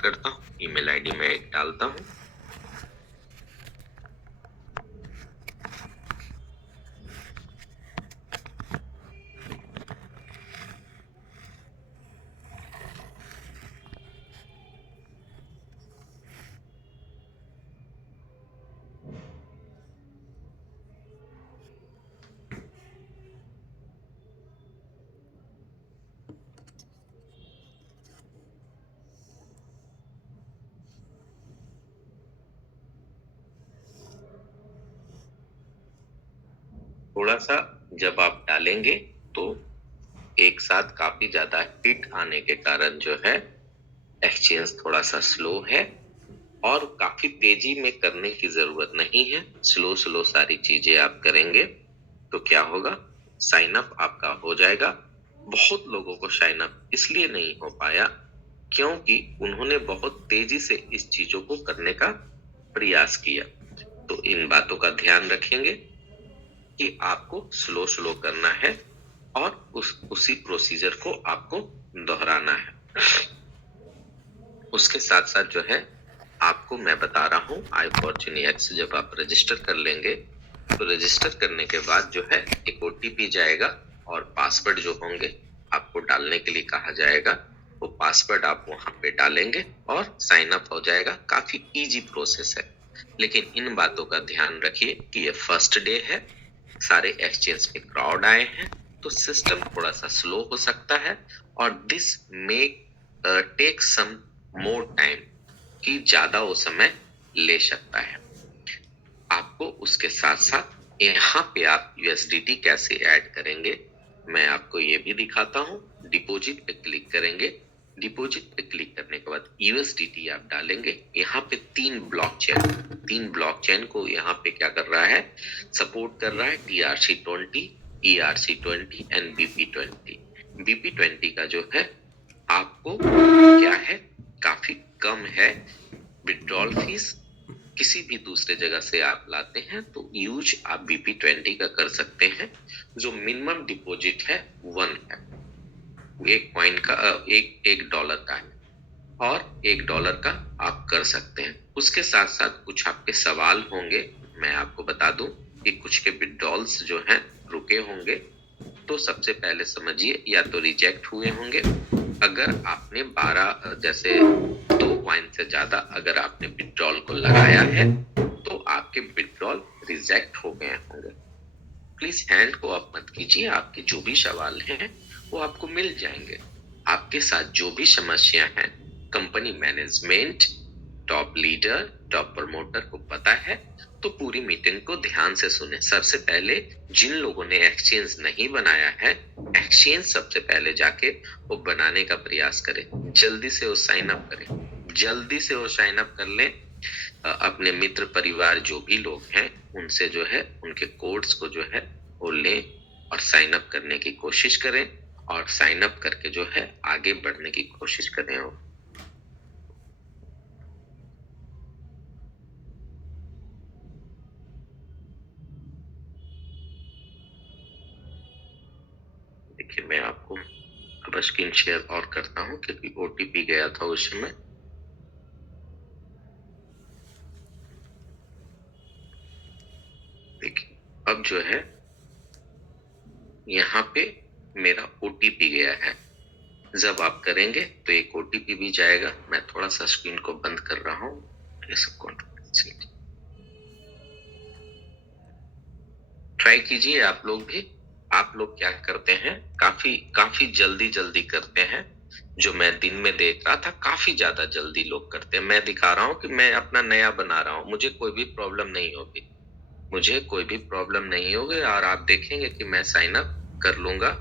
करता हूँ, email ID में डालता हूँ। थोड़ा सा जब आप डालेंगे तो एक साथ काफी ज्यादा हिट आने के कारण जो है एक्सचेंज थोड़ा सा स्लो है, और काफी तेजी में करने की जरूरत नहीं है। स्लो स्लो सारी चीजें आप करेंगे तो क्या होगा, साइन अप आपका हो जाएगा। बहुत लोगों को साइन अप इसलिए नहीं हो पाया क्योंकि उन्होंने बहुत तेजी से इस चीजों को करने का प्रयास किया। तो इन बातों का ध्यान रखेंगे कि आपको स्लो स्लो करना है और उसी प्रोसीजर को आपको दोहराना है। उसके साथ साथ जो है आपको मैं बता रहा हूँ, आई फॉर्च्यून एक्स जब आप रजिस्टर कर लेंगे तो रजिस्टर करने के बाद जो है एक ओटीपी जाएगा और पासवर्ड जो होंगे आपको डालने के लिए कहा जाएगा। वो पासवर्ड आप वहां पे डालेंगे और साइन अप हो जाएगा। काफी इजी प्रोसेस है, लेकिन इन बातों का ध्यान रखिए कि ये फर्स्ट डे है, सारे एक्सचेंज पे क्राउड आए हैं, तो सिस्टम थोड़ा सा स्लो हो सकता है और this may take some more time, कि ज्यादा वो समय ले सकता है। आपको उसके साथ साथ यहाँ पे आप यूएसडीटी कैसे ऐड करेंगे मैं आपको ये भी दिखाता हूँ। डिपॉजिट पे क्लिक करेंगे, डिपॉजिट पे क्लिक करने के बाद यूएसडीटी आप डालेंगे। यहाँ पे तीन ब्लॉकचेन को यहाँ पे क्या कर रहा है, सपोर्ट कर रहा है, TRC20, ERC20 and BP20। BP20 का जो है आपको क्या है, काफी कम है विड्रॉल फीस। किसी भी दूसरे जगह से आप लाते हैं तो यूज आप BP20 का कर सकते हैं। जो मिनिमम डिपॉजिट है 1 है, एक कॉइन का एक डॉलर का है, और $1 का आप कर सकते हैं। उसके साथ साथ कुछ आपके सवाल होंगे, मैं आपको बता दूं कि कुछ के विड्रॉल्स जो हैं रुके होंगे। तो सबसे पहले समझिए, या तो रिजेक्ट हुए होंगे। अगर आपने 12 जैसे 2 कॉइन से ज्यादा अगर आपने विड्रॉल को लगाया है तो आपके विड्रॉल रिजेक्ट हो गए होंगे। प्लीज हैंड को आप मत कीजिए, आपके जो भी सवाल हैं वो आपको मिल जाएंगे। आपके साथ जो भी समस्या है company management, top leader, top promoter को पता है, तो पूरी मीटिंग को ध्यान से सुने। सबसे पहले जिन लोगों ने एक्सचेंज नहीं बनाया है, एक्सचेंज सबसे पहले जाके वो बनाने का प्रयास करें। जल्दी से वो साइन अप करें, जल्दी से वो साइन अप कर लें। अपने मित्र परिवार जो भी लोग हैं उनसे जो है उनके कोड्स को जो है वो लें और साइन अप करने की कोशिश करें, और साइन अप करके जो है आगे बढ़ने की कोशिश करें। वो देखिए, मैं आपको अब स्क्रीन शेयर और करता हूँ क्योंकि ओटीपी गया था उस समय। देखिए अब जो है यहाँ पे मेरा ओटीपी गया है। जब आप करेंगे तो एक ओटीपी भी जाएगा। मैं थोड़ा सा स्क्रीन को बंद कर रहा हूँ। ट्राई कीजिए आप लोग भी। आप लोग क्या करते हैं, काफी काफी जल्दी जल्दी करते हैं। जो मैं दिन में देख रहा था काफी ज्यादा जल्दी लोग करते हैं। मैं दिखा रहा हूँ कि मैं अपना नया बना रहा हूँ, मुझे कोई भी प्रॉब्लम नहीं होगी, मुझे कोई भी प्रॉब्लम नहीं होगी, और आप देखेंगे कि मैं साइन अप कर लूंगा।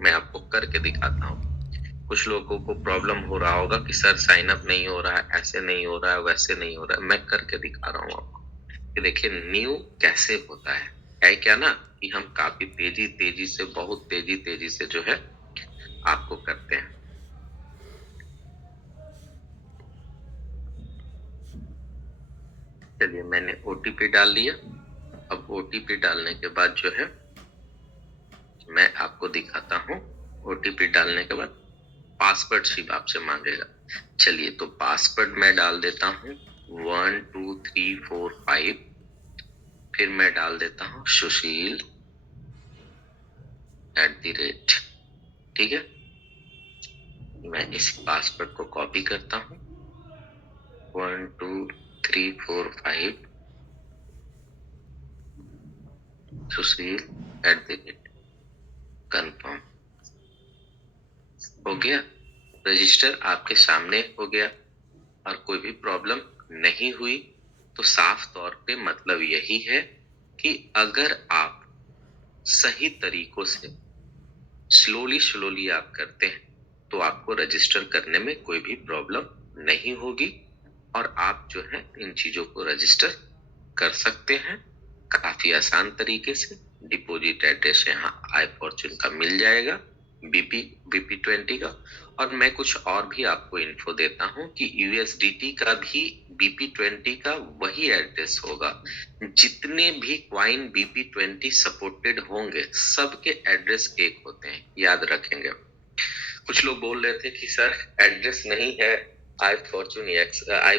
मैं आपको करके दिखाता हूँ। कुछ लोगों को प्रॉब्लम हो रहा होगा कि सर साइन अप नहीं हो रहा है, ऐसे नहीं हो रहा है, वैसे नहीं हो रहा है। मैं करके दिखा रहा हूँ आपको कि देखिए न्यू कैसे होता है क्या ना, कि हम काफी तेजी तेजी से, बहुत तेजी तेजी से जो है आपको करते हैं। चलिए मैंने ओटीपी डाल दिया। अब ओटीपी डालने के बाद जो है मैं आपको दिखाता हूँ। ओटीपी डालने के बाद पासवर्ड सिर्फ आपसे मांगेगा। चलिए, तो पासवर्ड मैं डाल देता हूँ 1 2 3 4 5। फिर मैं डाल देता हूँ सुशील @ ठीक है। मैं इस पासवर्ड को कॉपी करता हूँ 1 2 3 4 5 सुशील @ कंफर्म। हो गया, रजिस्टर आपके सामने हो गया और कोई भी प्रॉब्लम नहीं हुई। तो साफ तौर पे मतलब यही है कि अगर आप सही तरीकों से स्लोली आप करते हैं तो आपको रजिस्टर करने में कोई भी प्रॉब्लम नहीं होगी और आप जो है इन चीजों को रजिस्टर कर सकते हैं काफी आसान तरीके से। डिपॉजिट एड्रेस यहाँ आई फॉर्चून का मिल जाएगा, बीपी 20 का। और मैं कुछ और भी आपको इन्फो देता हूँ कि यूएसडीटी का भी बीपी 20 का वही एड्रेस होगा। जितने भी क्वाइन बीपी 20 सपोर्टेड होंगे सबके एड्रेस एक होते हैं, याद रखेंगे। कुछ लोग बोल रहे थे कि सर एड्रेस नहीं है आई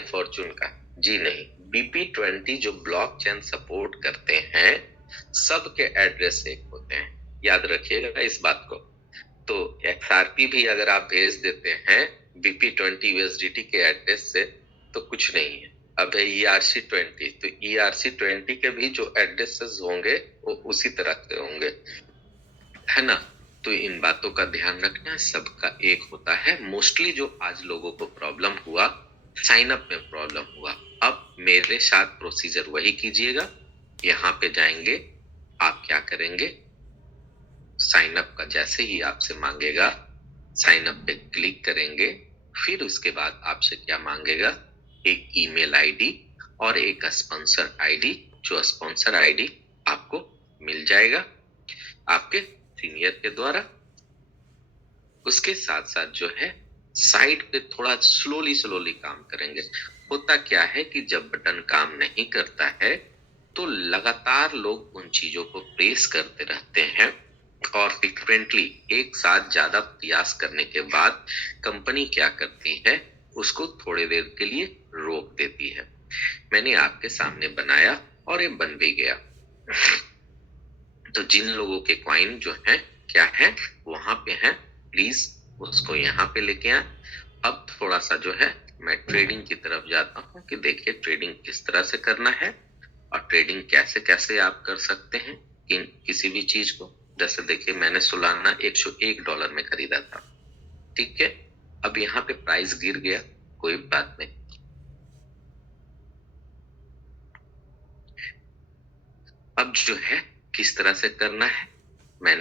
फॉर्चून का। जी नहीं, बीपी 20 जो ब्लॉकचेन सपोर्ट करते हैं सबके एड्रेस एक होते हैं, याद रखिएगा इस बात को। तो XRP भी अगर आप भेज देते हैं बीपी 20 यूएसडीटी के एड्रेस से तो कुछ नहीं है। अब है ERC20, तो ERC20 के भी जो एड्रेसेस होंगे वो उसी तरह के होंगे, है ना। तो इन बातों का ध्यान रखना, सबका एक होता है। मोस्टली जो आज लोगों को प्रॉब्लम हुआ, साइन अप में प्रॉब्लम हुआ। अब मेरे साथ प्रोसीजर वही कीजिएगा। यहाँ पे जाएंगे, आप क्या करेंगे, साइन अप का जैसे ही आपसे मांगेगा साइन अप पे क्लिक करेंगे। फिर उसके बाद आपसे क्या मांगेगा, एक ईमेल आईडी और एक स्पॉन्सर आईडी। जो स्पॉन्सर आईडी आपको मिल जाएगा आपके सीनियर के द्वारा। उसके साथ साथ जो है साइड पे थोड़ा स्लोली काम करेंगे। होता क्या है कि जब बटन काम नहीं करता है तो लगातार लोग उन चीजों को प्रेस करते रहते हैं और फ्रीक्वेंटली एक साथ ज्यादा प्रयास करने के बाद कंपनी क्या करती है, उसको थोड़ी देर के लिए रोक देती है। मैंने आपके सामने बनाया और ये बन भी गया। तो जिन लोगों के क्वाइन जो है क्या है वहां पे है, प्लीज उसको यहाँ पे लेके आए। अब थोड़ा सा जो है मैं ट्रेडिंग की तरफ जाता हूँ कि देखिए ट्रेडिंग किस तरह से करना है और ट्रेडिंग कैसे कैसे आप कर सकते हैं किसी भी चीज को। जैसे देखिए मैंने सोलाना $101 में खरीदा था, ठीक है। अब यहाँ पे प्राइस गिर गया, कोई बात नहीं। अब जो है किस तरह से करना है, मैं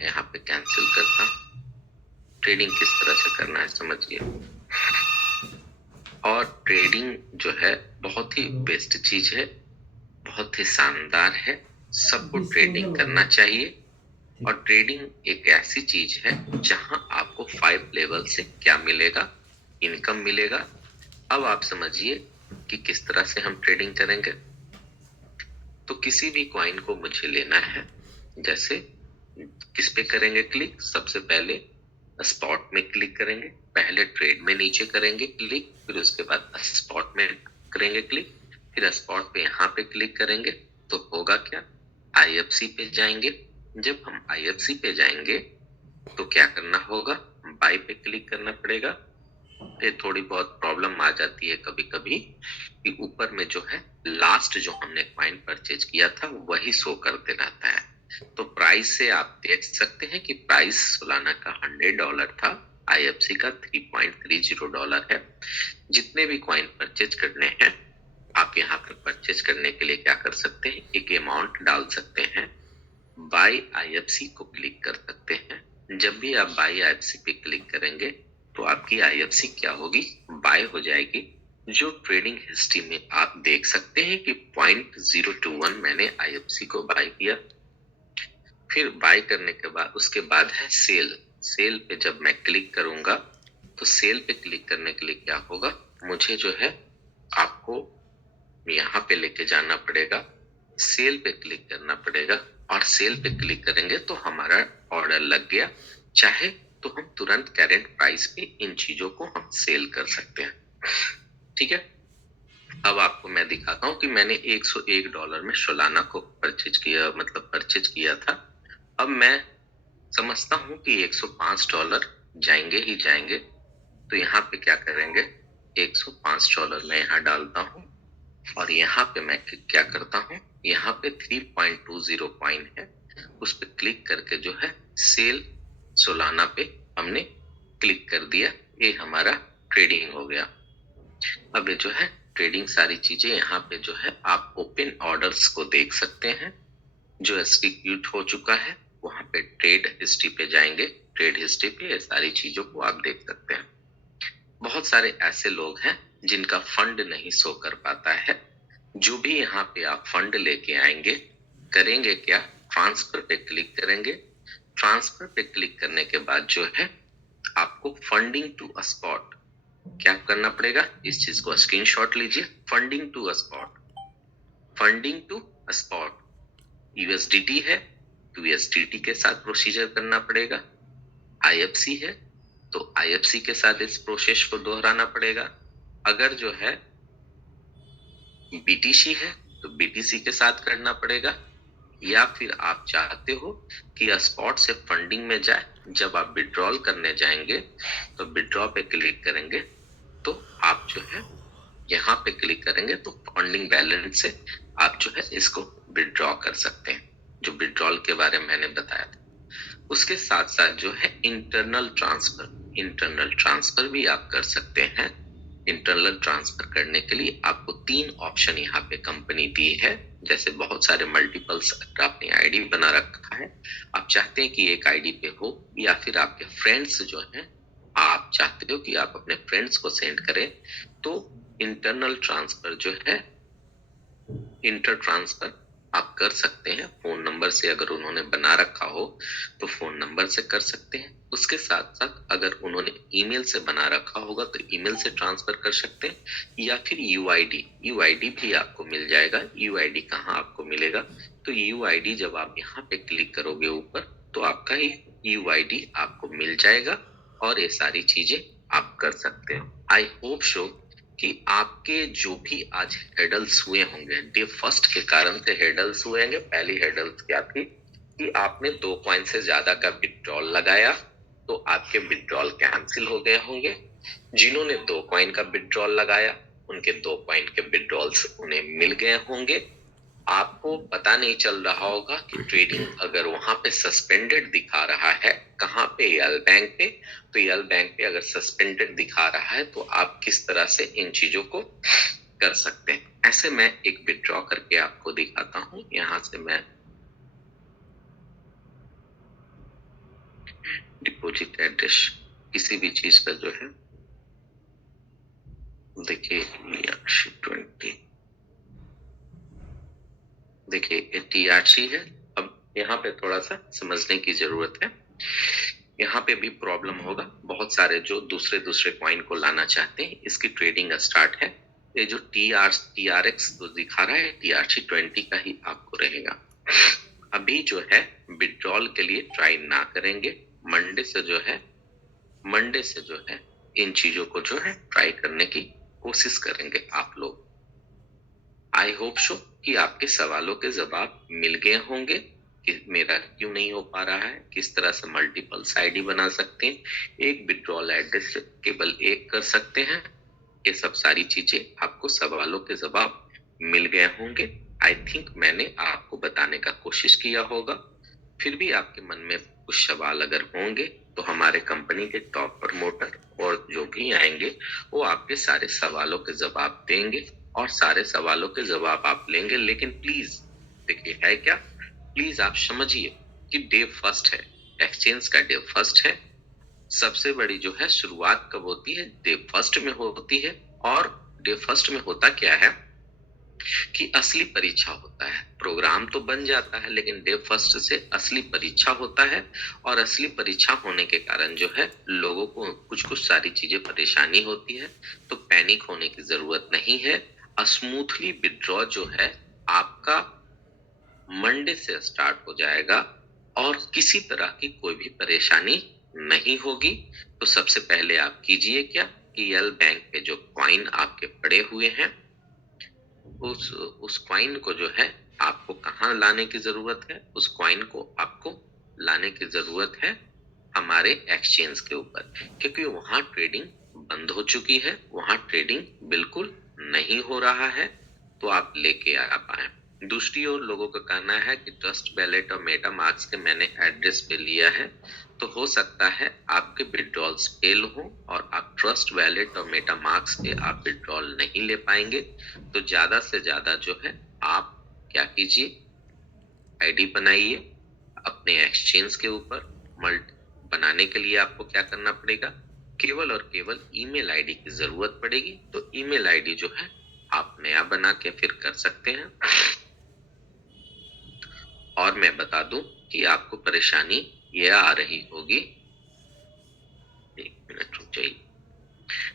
यहाँ पे कैंसिल करता हूँ। ट्रेडिंग किस तरह से करना है समझिए। और ट्रेडिंग जो है बहुत ही बेस्ट चीज है, बहुत ही शानदार है। सबको ट्रेडिंग करना चाहिए। और ट्रेडिंग एक ऐसी चीज है जहां आपको 5 लेवल से क्या मिलेगा, इनकम मिलेगा। अब आप समझिए कि किस तरह से हम ट्रेडिंग करेंगे। तो किसी भी कॉइन को मुझे लेना है, जैसे किस पे करेंगे क्लिक, सबसे पहले स्पॉट में क्लिक करेंगे, पहले ट्रेड में नीचे करेंगे क्लिक, फिर उसके बाद स्पॉट में करेंगे क्लिक, फिर स्पॉट पे यहाँ पे क्लिक करेंगे। तो होगा क्या, IFC पे जाएंगे। जब हम IFC पे जाएंगे तो क्या करना होगा, बाय पे क्लिक करना पड़ेगा। फिर थोड़ी बहुत प्रॉब्लम आ जाती है कभी कभी कि ऊपर में जो है लास्ट जो हमने कॉइन परचेज किया था वही शो करते रहता है। तो प्राइस से आप देख सकते हैं कि प्राइस सोलाना का $100 था, IFC का $3.30 है। जितने भी कॉइन परचेज करने हैं आप यहाँ पर परचेज करने के लिए क्या कर सकते हैं, एक अमाउंट डाल सकते हैं, बाय IFC को क्लिक कर सकते हैं। जब भी आप बाय IFC पे क्लिक करेंगे तो आपकी IFC क्या होगी, बाय हो जाएगी। जो ट्रेडिंग हिस्ट्री में आप देख सकते हैं कि 0.021 मैंने IFC को बाय किया। फिर बाय करने के बाद उसके बाद है सेल। सेल पे जब मैं क्लिक करूंगा तो सेल पे क्लिक करने के लिए क्या होगा, मुझे जो है आपको यहाँ पे लेके जाना पड़ेगा, सेल पे क्लिक करना पड़ेगा और सेल पे क्लिक करेंगे तो हमारा ऑर्डर लग गया। चाहे तो हम तुरंत करेंट प्राइस पे इन चीजों को हम सेल कर सकते हैं। ठीक है, अब आपको मैं दिखाता हूं कि मैंने $101 में सोलाना को परचेज किया था। अब मैं समझता हूं कि $105 जाएंगे ही जाएंगे, तो यहाँ पे क्या करेंगे, $105 मैं यहाँ डालता हूं और यहाँ पे मैं क्या करता हूँ, यहाँ पे 3.20 कॉइन है, उस पे क्लिक करके जो है सेल सोलाना पे हमने क्लिक कर दिया। ये हमारा ट्रेडिंग हो गया। अब ये जो है ट्रेडिंग सारी चीजें यहाँ पे जो है आप ओपन ऑर्डर्स को देख सकते हैं जो एग्जीक्यूट हो चुका है। वहां पे ट्रेड हिस्ट्री पे जाएंगे, ट्रेड हिस्ट्री पे ये सारी चीजों को आप देख सकते हैं। बहुत सारे ऐसे लोग हैं जिनका फंड नहीं शो कर पाता है। जो भी यहाँ पे आप फंड लेके आएंगे, करेंगे क्या, ट्रांसफर पे क्लिक करेंगे। ट्रांसफर पे क्लिक करने के बाद जो है आपको फंडिंग टू अ स्पॉट क्या करना पड़ेगा, इस चीज को स्क्रीनशॉट लीजिए। Funding to a spot, funding to a spot USDT है तो यूएसडीटी के साथ प्रोसीजर करना पड़ेगा। आईएफसी है तो आईएफसी के साथ इस प्रोसेस को दोहराना पड़ेगा। अगर जो है बीटीसी है तो बीटीसी के साथ करना पड़ेगा, या फिर आप चाहते हो कि स्पॉट से फंडिंग में जाए, जब आप विड्रॉल करने जाएंगे तो विड्रॉ पे क्लिक करेंगे तो आप जो है यहाँ पे क्लिक करेंगे तो फंडिंग बैलेंस से आप जो है इसको विड्रॉ कर सकते हैं, जो विड्रॉल के बारे में मैंने बताया था। उसके साथ साथ जो है इंटरनल ट्रांसफर भी आप कर सकते हैं। इंटरनल ट्रांसफर करने के लिए आपको 3 ऑप्शन यहाँ पे कंपनी दी है। जैसे बहुत सारे मल्टीपल्स आपने आईडी बना रखा है, आप चाहते हैं कि एक आईडी पे हो, या फिर आपके फ्रेंड्स जो हैं आप चाहते हो कि आप अपने फ्रेंड्स को सेंड करें, तो इंटरनल ट्रांसफर जो है, इंटर ट्रांसफर आप कर सकते हैं। फोन नंबर से अगर उन्होंने बना रखा हो तो फोन नंबर से कर सकते हैं। उसके साथ साथ अगर उन्होंने ईमेल से बना रखा होगा तो ईमेल से ट्रांसफर कर सकते हैं, या फिर यूआईडी भी आपको मिल जाएगा। यूआईडी कहाँ आपको मिलेगा, तो यूआईडी जब आप यहाँ पे क्लिक करोगे ऊपर तो आपका ही यूआईडी आपको मिल जाएगा और ये सारी चीजें आप कर सकते हो। आई होप सो कि आपके जो भी आज हेडल्स हुए होंगे, डे फर्स्ट के कारण से हेडल्स हुए होंगे। पहली हेडल्स क्या थी कि आपने 2 कॉइन से ज्यादा का विड्रॉल लगाया तो आपके विड्रॉल कैंसिल हो गए होंगे। जिन्होंने 2 कॉइन का विड्रॉल लगाया उनके 2 कॉइन के विड्रॉल्स उन्हें मिल गए होंगे। आपको पता नहीं चल रहा होगा कि ट्रेडिंग अगर वहां पे सस्पेंडेड दिखा रहा है, कहाँ पे, यल बैंक पे, तो यल बैंक पे अगर सस्पेंडेड दिखा रहा है तो आप किस तरह से इन चीजों को कर सकते हैं। ऐसे मैं एक विड्रॉ करके आपको दिखाता हूँ। यहाँ से मैं डिपॉजिट एड्रेस किसी भी चीज का जो है, देखिए 20, देखिए टीआरसी है। अब यहाँ पे थोड़ा सा समझने की जरूरत है। यहाँ पे भी प्रॉब्लम होगा, बहुत सारे जो दूसरे कॉइन को लाना चाहते हैं, इसकी ट्रेडिंग स्टार्ट है। ये जो टीआरएक्स तो दिखा रहा है, टीआरसी 20 का ही आपको रहेगा। अभी जो है विड्रॉल के लिए ट्राई ना करेंगे, मंडे से जो है इन चीजों को जो है ट्राई करने की कोशिश करेंगे आप लोग। आई होप सो कि आपके सवालों के जवाब मिल गए होंगे कि मेरा क्यों नहीं हो पा रहा है, किस तरह से मल्टीपल्स आईडी बना सकते हैं, एक विड्रॉल एड्रेस केवल एक कर सकते हैं। ये सब सारी चीजें आपको सवालों के जवाब मिल गए होंगे। आई थिंक मैंने आपको बताने का कोशिश किया होगा। फिर भी आपके मन में कुछ सवाल अगर होंगे तो हमारे कंपनी के टॉप प्रमोटर और जो भी आएंगे वो आपके सारे सवालों के जवाब देंगे और सारे सवालों के जवाब आप लेंगे। लेकिन प्लीज देखिए है क्या, प्लीज आप समझिए कि डे फर्स्ट है, एक्सचेंज का डे फर्स्ट है। सबसे बड़ी जो है शुरुआत कब होती है, डे फर्स्ट में होती है। और डे फर्स्ट में होता क्या है कि असली परीक्षा होता है। प्रोग्राम तो बन जाता है लेकिन डे फर्स्ट से असली परीक्षा होता है, और असली परीक्षा होने के कारण जो है लोगों को कुछ सारी चीजें परेशानी होती है। तो पैनिक होने की जरूरत नहीं है। स्मूथली विड्रॉ जो है आपका मंडे से स्टार्ट हो जाएगा और किसी तरह की कोई भी परेशानी नहीं होगी तो सबसे पहले आप कीजिए क्या कि यल बैंक के जो कॉइन आपके पड़े हुए हैं उस कॉइन को जो है आपको कहाँ लाने की जरूरत है, उस कॉइन को आपको लाने की जरूरत है हमारे एक्सचेंज के ऊपर, क्योंकि वहां ट्रेडिंग बंद हो चुकी है, वहां ट्रेडिंग बिल्कुल नहीं हो रहा है, तो आप लेके आ पाए। दूसरी ओर लोगों का कहना है कि ट्रस्ट वैलेट और मेटा मार्क्स के मैंने एड्रेस पे लिया है, तो हो सकता है आपके विड्रॉल्स फेल हो और आप ट्रस्ट वैलेट और मेटा मार्क्स पे आप विड्रॉल नहीं ले पाएंगे। तो ज्यादा से ज्यादा जो है आप क्या कीजिए, आईडी बनाइए अपने एक्सचेंज के ऊपर। मल्ट बनाने के लिए आपको क्या करना पड़ेगा, केवल और केवल ईमेल आईडी की जरूरत पड़ेगी। तो ईमेल आईडी जो है आप नया बना के फिर कर सकते हैं। और मैं बता दूं कि आपको परेशानी यह आ रही होगी, एक मिनट रुक जाइए,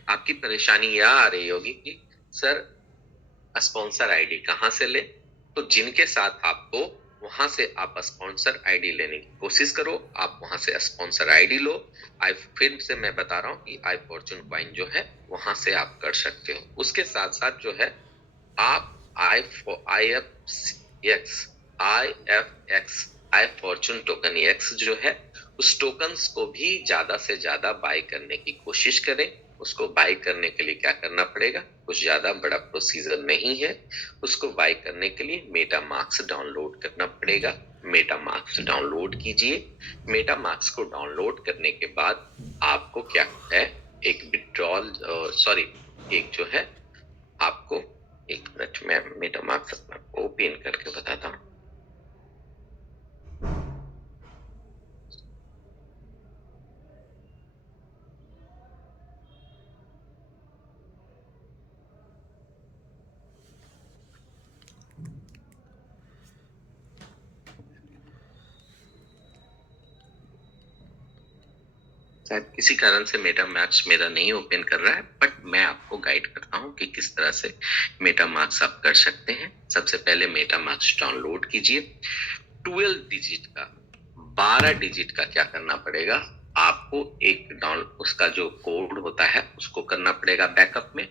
आपकी परेशानी यह आ रही होगी कि सर स्पॉन्सर आईडी कहाँ से ले। तो जिनके साथ आपको वहां से आप स्पॉन्सर आईडी लेने की कोशिश करो, आप वहां से स्पॉन्सर आईडी लो। आई फिर से मैं बता रहा हूँ कि आई फॉर्चून कॉइन जो है वहां से आप कर सकते हो। उसके साथ साथ जो है आप आई फॉर्चून टोकन एक्स जो है उस टोकन्स को भी ज्यादा से ज्यादा बाय करने की कोशिश करें। उसको बाय करने के लिए क्या करना पड़ेगा, कुछ ज्यादा बड़ा प्रोसीजर नहीं है। उसको बाय करने के लिए मेटा मार्क्स डाउनलोड करना पड़ेगा। मेटा मार्क्स डाउनलोड कीजिए। मेटा मार्क्स को डाउनलोड करने के बाद आपको क्या है, एक विड्रॉल सॉरी एक जो है आपको, एक मिनट में मेटा मार्क्स अपना ओपन करके बताता हूँ। शायद किसी कारण से मेटा मार्क्स मेरा नहीं ओपन कर रहा है, बट मैं आपको गाइड करता हूँ कि किस तरह से मेटा मार्क्स आप कर सकते हैं। सबसे पहले मेटा मार्क्स डाउनलोड कीजिए। 12 डिजिट का 12 डिजिट का क्या करना पड़ेगा आपको, एक डाउन उसका जो कोड होता है उसको करना पड़ेगा बैकअप में।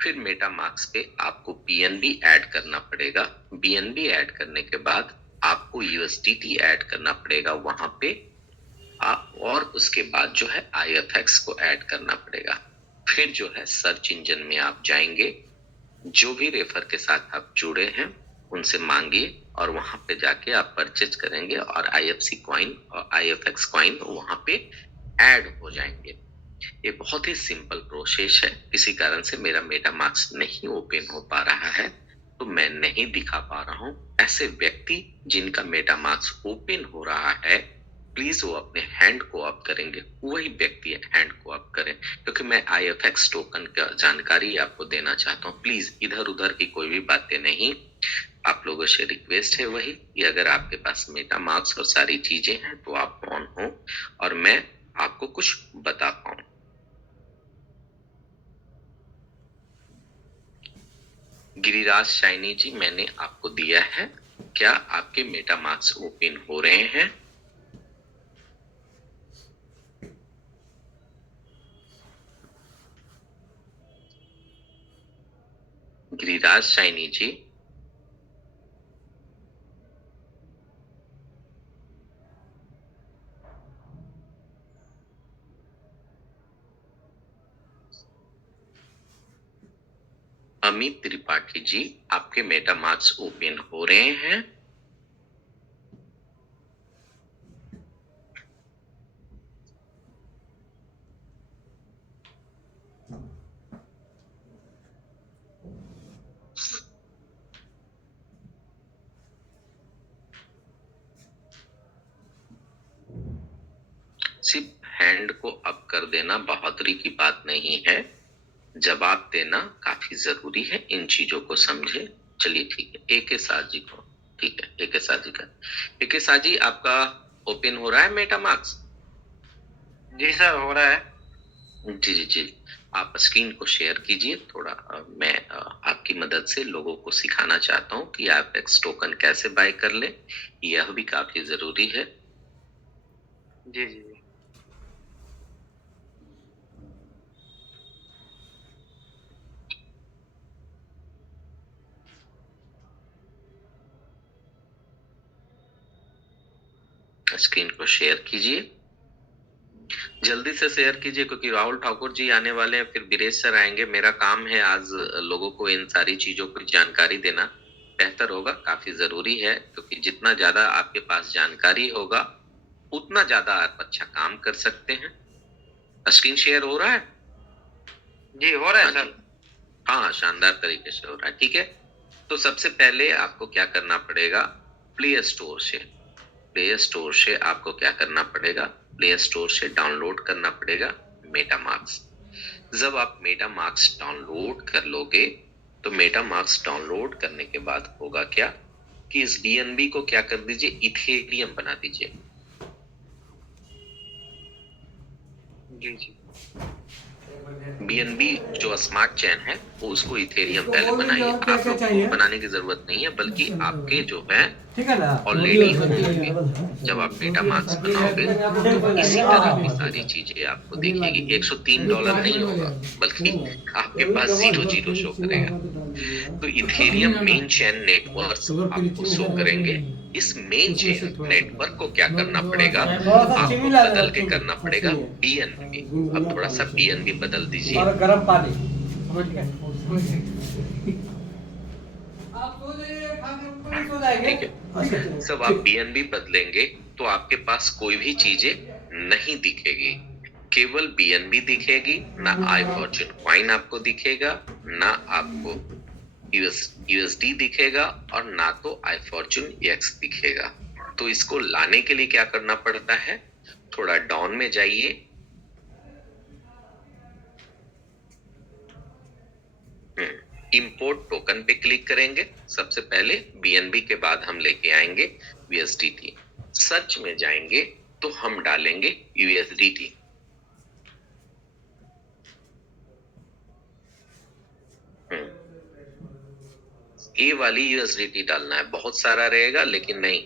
फिर मेटा मार्क्स पे आपको बीएनबी ऐड करना पड़ेगा। बीएनबी ऐड करने के बाद आपको यूएसडीटी ऐड करना पड़ेगा वहां पे और उसके बाद जो है आईएफएक्स को ऐड करना पड़ेगा। फिर जो है सर्च इंजन में आप जाएंगे, जो भी रेफर के साथ आप जुड़े हैं उनसे मांगिए और वहां पे जाके आप परचेज करेंगे और आईएफसी कॉइन और आईएफएक्स कॉइन वहां पे ऐड हो जाएंगे। ये बहुत ही सिंपल प्रोसेस है। किसी कारण से मेरा मेटा मार्क्स नहीं ओपन हो पा रहा है तो मैं नहीं दिखा पा रहा हूँ। ऐसे व्यक्ति जिनका मेटा मार्क्स ओपन हो रहा है प्लीज वो अपने हैंड को अप करेंगे, वही व्यक्ति हैंड को अप करें, क्योंकि मैं आईएफएक्स टोकन का जानकारी आपको देना चाहता हूँ। प्लीज इधर उधर की कोई भी बातें नहीं। आप लोगों से रिक्वेस्ट है वही कि अगर आपके पास मेटा मार्क्स और सारी चीजें हैं तो आप ऑन हो और मैं आपको कुछ बता पाऊं। गिरिराज शाइनी जी, मैंने आपको दिया है, क्या आपके मेटा मार्क्स ओपन हो रहे हैं? गिरिराज शाइनी जी, अमित त्रिपाठी जी, आपके मेटा मार्क्स ओपन हो रहे हैं? सिर्फ हैंड को अप कर देना बहादुरी की बात नहीं है, जवाब देना काफी जरूरी है। इन चीजों को समझे। चलिए ठीक है, एके साथ जी को, ठीक है एके साथ जी का, एके साथ जी आपका ओपन हो रहा है मेटा मार्क्स? जी सर हो रहा है। जी जी जी, आप स्क्रीन को शेयर कीजिए थोड़ा। मैं आपकी मदद से लोगों को सिखाना चाहता हूँ कि आप एक्स टोकन कैसे बाय कर ले, यह भी काफी जरूरी है। जी जी जी स्क्रीन को शेयर कीजिए, जल्दी से शेयर कीजिए, क्योंकि राहुल ठाकुर जी आने वाले हैं, फिर बीरेश सर आएंगे। मेरा काम है आज लोगों को इन सारी चीजों की जानकारी देना, बेहतर होगा, काफी जरूरी है, क्योंकि जितना ज्यादा आपके पास जानकारी होगा उतना ज्यादा आप अच्छा काम कर सकते हैं। स्क्रीन शेयर हो रहा है? जी हो रहा है हाँ सर। जी, हाँ, शानदार तरीके से हो रहा है। ठीक है, तो सबसे पहले आपको क्या करना पड़ेगा, प्ले स्टोर से आपको क्या करना पड़ेगा, प्ले स्टोर से डाउनलोड करना पड़ेगा मेटामास्क। जब आप मेटामास्क डाउनलोड कर लोगे तो मेटामास्क डाउनलोड करने के बाद होगा क्या कि इस बीएनबी को क्या कर दीजिए, इथेरियम बना दीजिए। जी जी। बीएनबी जो स्मार्ट चेन है वो उसको इथेरियम इसको पहले और भी बनाइए। और क्या आप क्या लोग चाहिए? को बनाने की जरूरत नहीं है, बल्कि आपके जो है ठीक है ना? ऑलरेडी होंगे। जब आप मेटामास्क बनाओगे तो इसी तरह की सारी चीजें आपको दिखेगी। $103 नहीं होगा, बल्कि आपके पास 0 शो करेगा। तो इथेरियम मेन चेन नेटवर्क आपको शो करेंगे। इस मेन चेन नेटवर्क को क्या करना पड़ेगा, आपको बदल के करना पड़ेगा बीएनबी। अब थोड़ा सा बीएनबी बदल दीजिए। और गर्म पानी समझ गए? आप सो जाइए, खा के ऊपर ही सो जाएंगे। ठीक है, सब आप बीएनबी बदलेंगे तो आपके पास कोई भी चीजें नहीं दिखेगी, केवल बीएनबी दिखेगी। ना आई फॉर्च्यून कॉइन आपको दिखेगा, ना आपको यूएसडी दिखेगा, और ना तो आई फॉर्च्यून एक्स दिखेगा। तो इसको लाने के लिए क्या करना पड़ता है, थोड़ा डाउन में जाइए, इंपोर्ट टोकन पे क्लिक करेंगे। सबसे पहले बीएनबी के बाद हम लेके आएंगे यूएसडीटी। सर्च में जाएंगे तो हम डालेंगे यूएसडीटी। ये वाली यूएसडीटी डालना है, बहुत सारा रहेगा लेकिन नहीं,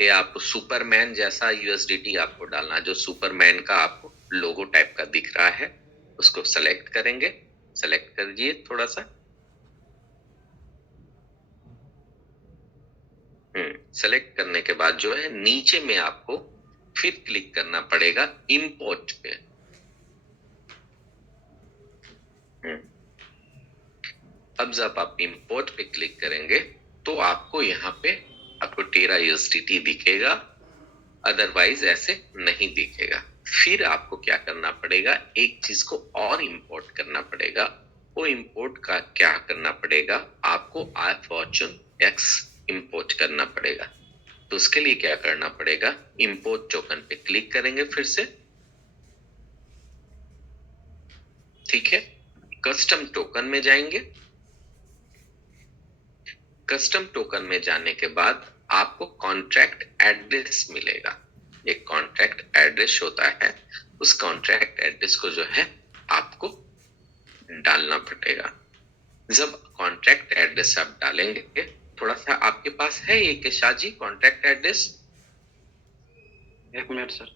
ये आपको सुपरमैन जैसा यूएसडीटी आपको डालना है, जो सुपरमैन का आपको लोगो टाइप का दिख रहा है, उसको सेलेक्ट करेंगे। सेलेक्ट करिए थोड़ा सा, सेलेक्ट करने के बाद जो है नीचे में आपको फिर क्लिक करना पड़ेगा इंपोर्ट पे। अब जब आप इंपोर्ट पे क्लिक करेंगे तो आपको यहाँ पे आपको टेरा यूएसडीटी दिखेगा, अदरवाइज ऐसे नहीं दिखेगा। फिर आपको क्या करना पड़ेगा, एक चीज को और इंपोर्ट करना पड़ेगा। वो इंपोर्ट का क्या करना पड़ेगा, आपको आई फॉर्च्यून एक्स इंपोर्ट करना पड़ेगा। तो उसके लिए क्या करना पड़ेगा, इंपोर्ट टोकन पे क्लिक करेंगे फिर से। ठीक है, कस्टम टोकन में जाएंगे। कस्टम टोकन में जाने के बाद आपको कॉन्ट्रैक्ट एड्रेस मिलेगा। एक कॉन्ट्रैक्ट एड्रेस होता है, उस कॉन्ट्रैक्ट एड्रेस को जो है आपको डालना पड़ेगा। जब कॉन्ट्रैक्ट एड्रेस आप डालेंगे, थोड़ा सा आपके पास है ये कि शाजी कॉन्ट्रैक्ट एड्रेस? एक मिनट सर।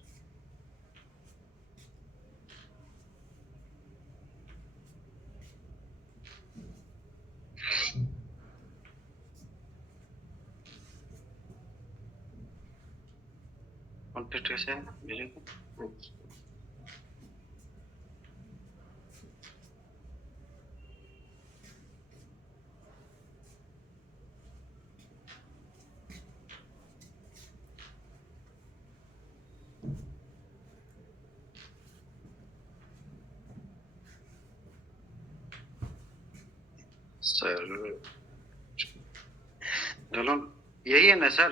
कॉन्टैक्ट कैसे है भेजेंगे? सर चलो यही है ना सर,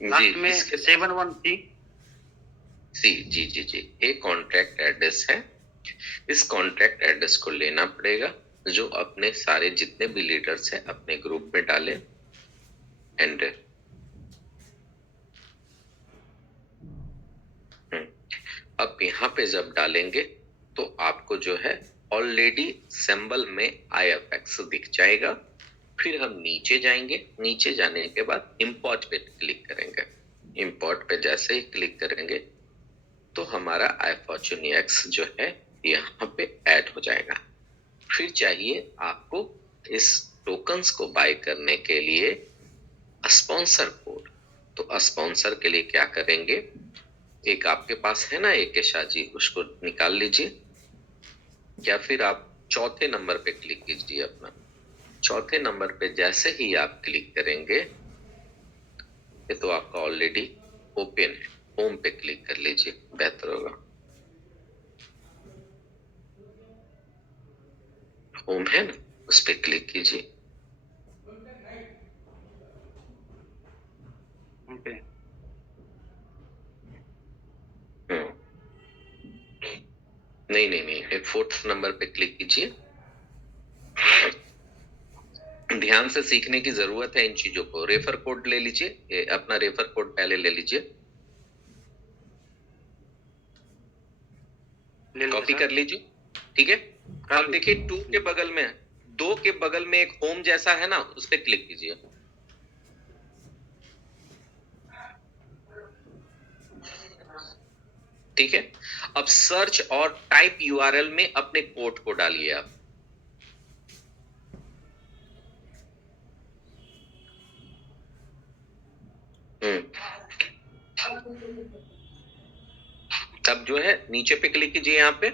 लास्ट में 713। जी जी जी, एक कॉन्ट्रैक्ट एड्रेस है। इस कॉन्ट्रैक्ट एड्रेस को लेना पड़ेगा, जो अपने सारे जितने भी लीडर्स हैं अपने ग्रुप में डाले। एंड अब यहाँ पे जब डालेंगे तो आपको जो है ऑलरेडी सिंबल में IFX दिख जाएगा। फिर हम नीचे जाएंगे, नीचे जाने के बाद इंपोर्ट पे क्लिक करेंगे। इंपोर्ट पे जैसे ही क्लिक करेंगे तो हमारा आई फॉर्च्यून एक्स जो है यहाँ पे ऐड हो जाएगा। फिर चाहिए आपको इस टोकन्स को बाय करने के लिए स्पॉन्सर कोड। तो स्पॉन्सर के लिए क्या करेंगे, एक आपके पास है ना एक शाह जी, उसको निकाल लीजिए, या फिर आप चौथे नंबर पे क्लिक कीजिए अपना। चौथे नंबर पे जैसे ही आप क्लिक करेंगे, ये तो आपका ऑलरेडी ओपन है, होम पे क्लिक कर लीजिए, बेहतर होगा। होम है ना, उस पे क्लिक कीजिए। ओके। नहीं नहीं नहीं, एक फोर्थ नंबर पे क्लिक कीजिए। ध्यान से सीखने की जरूरत है इन चीजों को। रेफर कोड ले लीजिए, अपना रेफर कोड पहले ले लीजिए, कॉपी कर लीजिए, ठीक है। अब देखिए 2 के बगल में, 2 के बगल में एक होम जैसा है ना, उस पे क्लिक कीजिए। ठीक है, अब सर्च और टाइप यूआरएल में अपने कोड को डालिए आप। तब जो है नीचे पे क्लिक कीजिए, यहां पे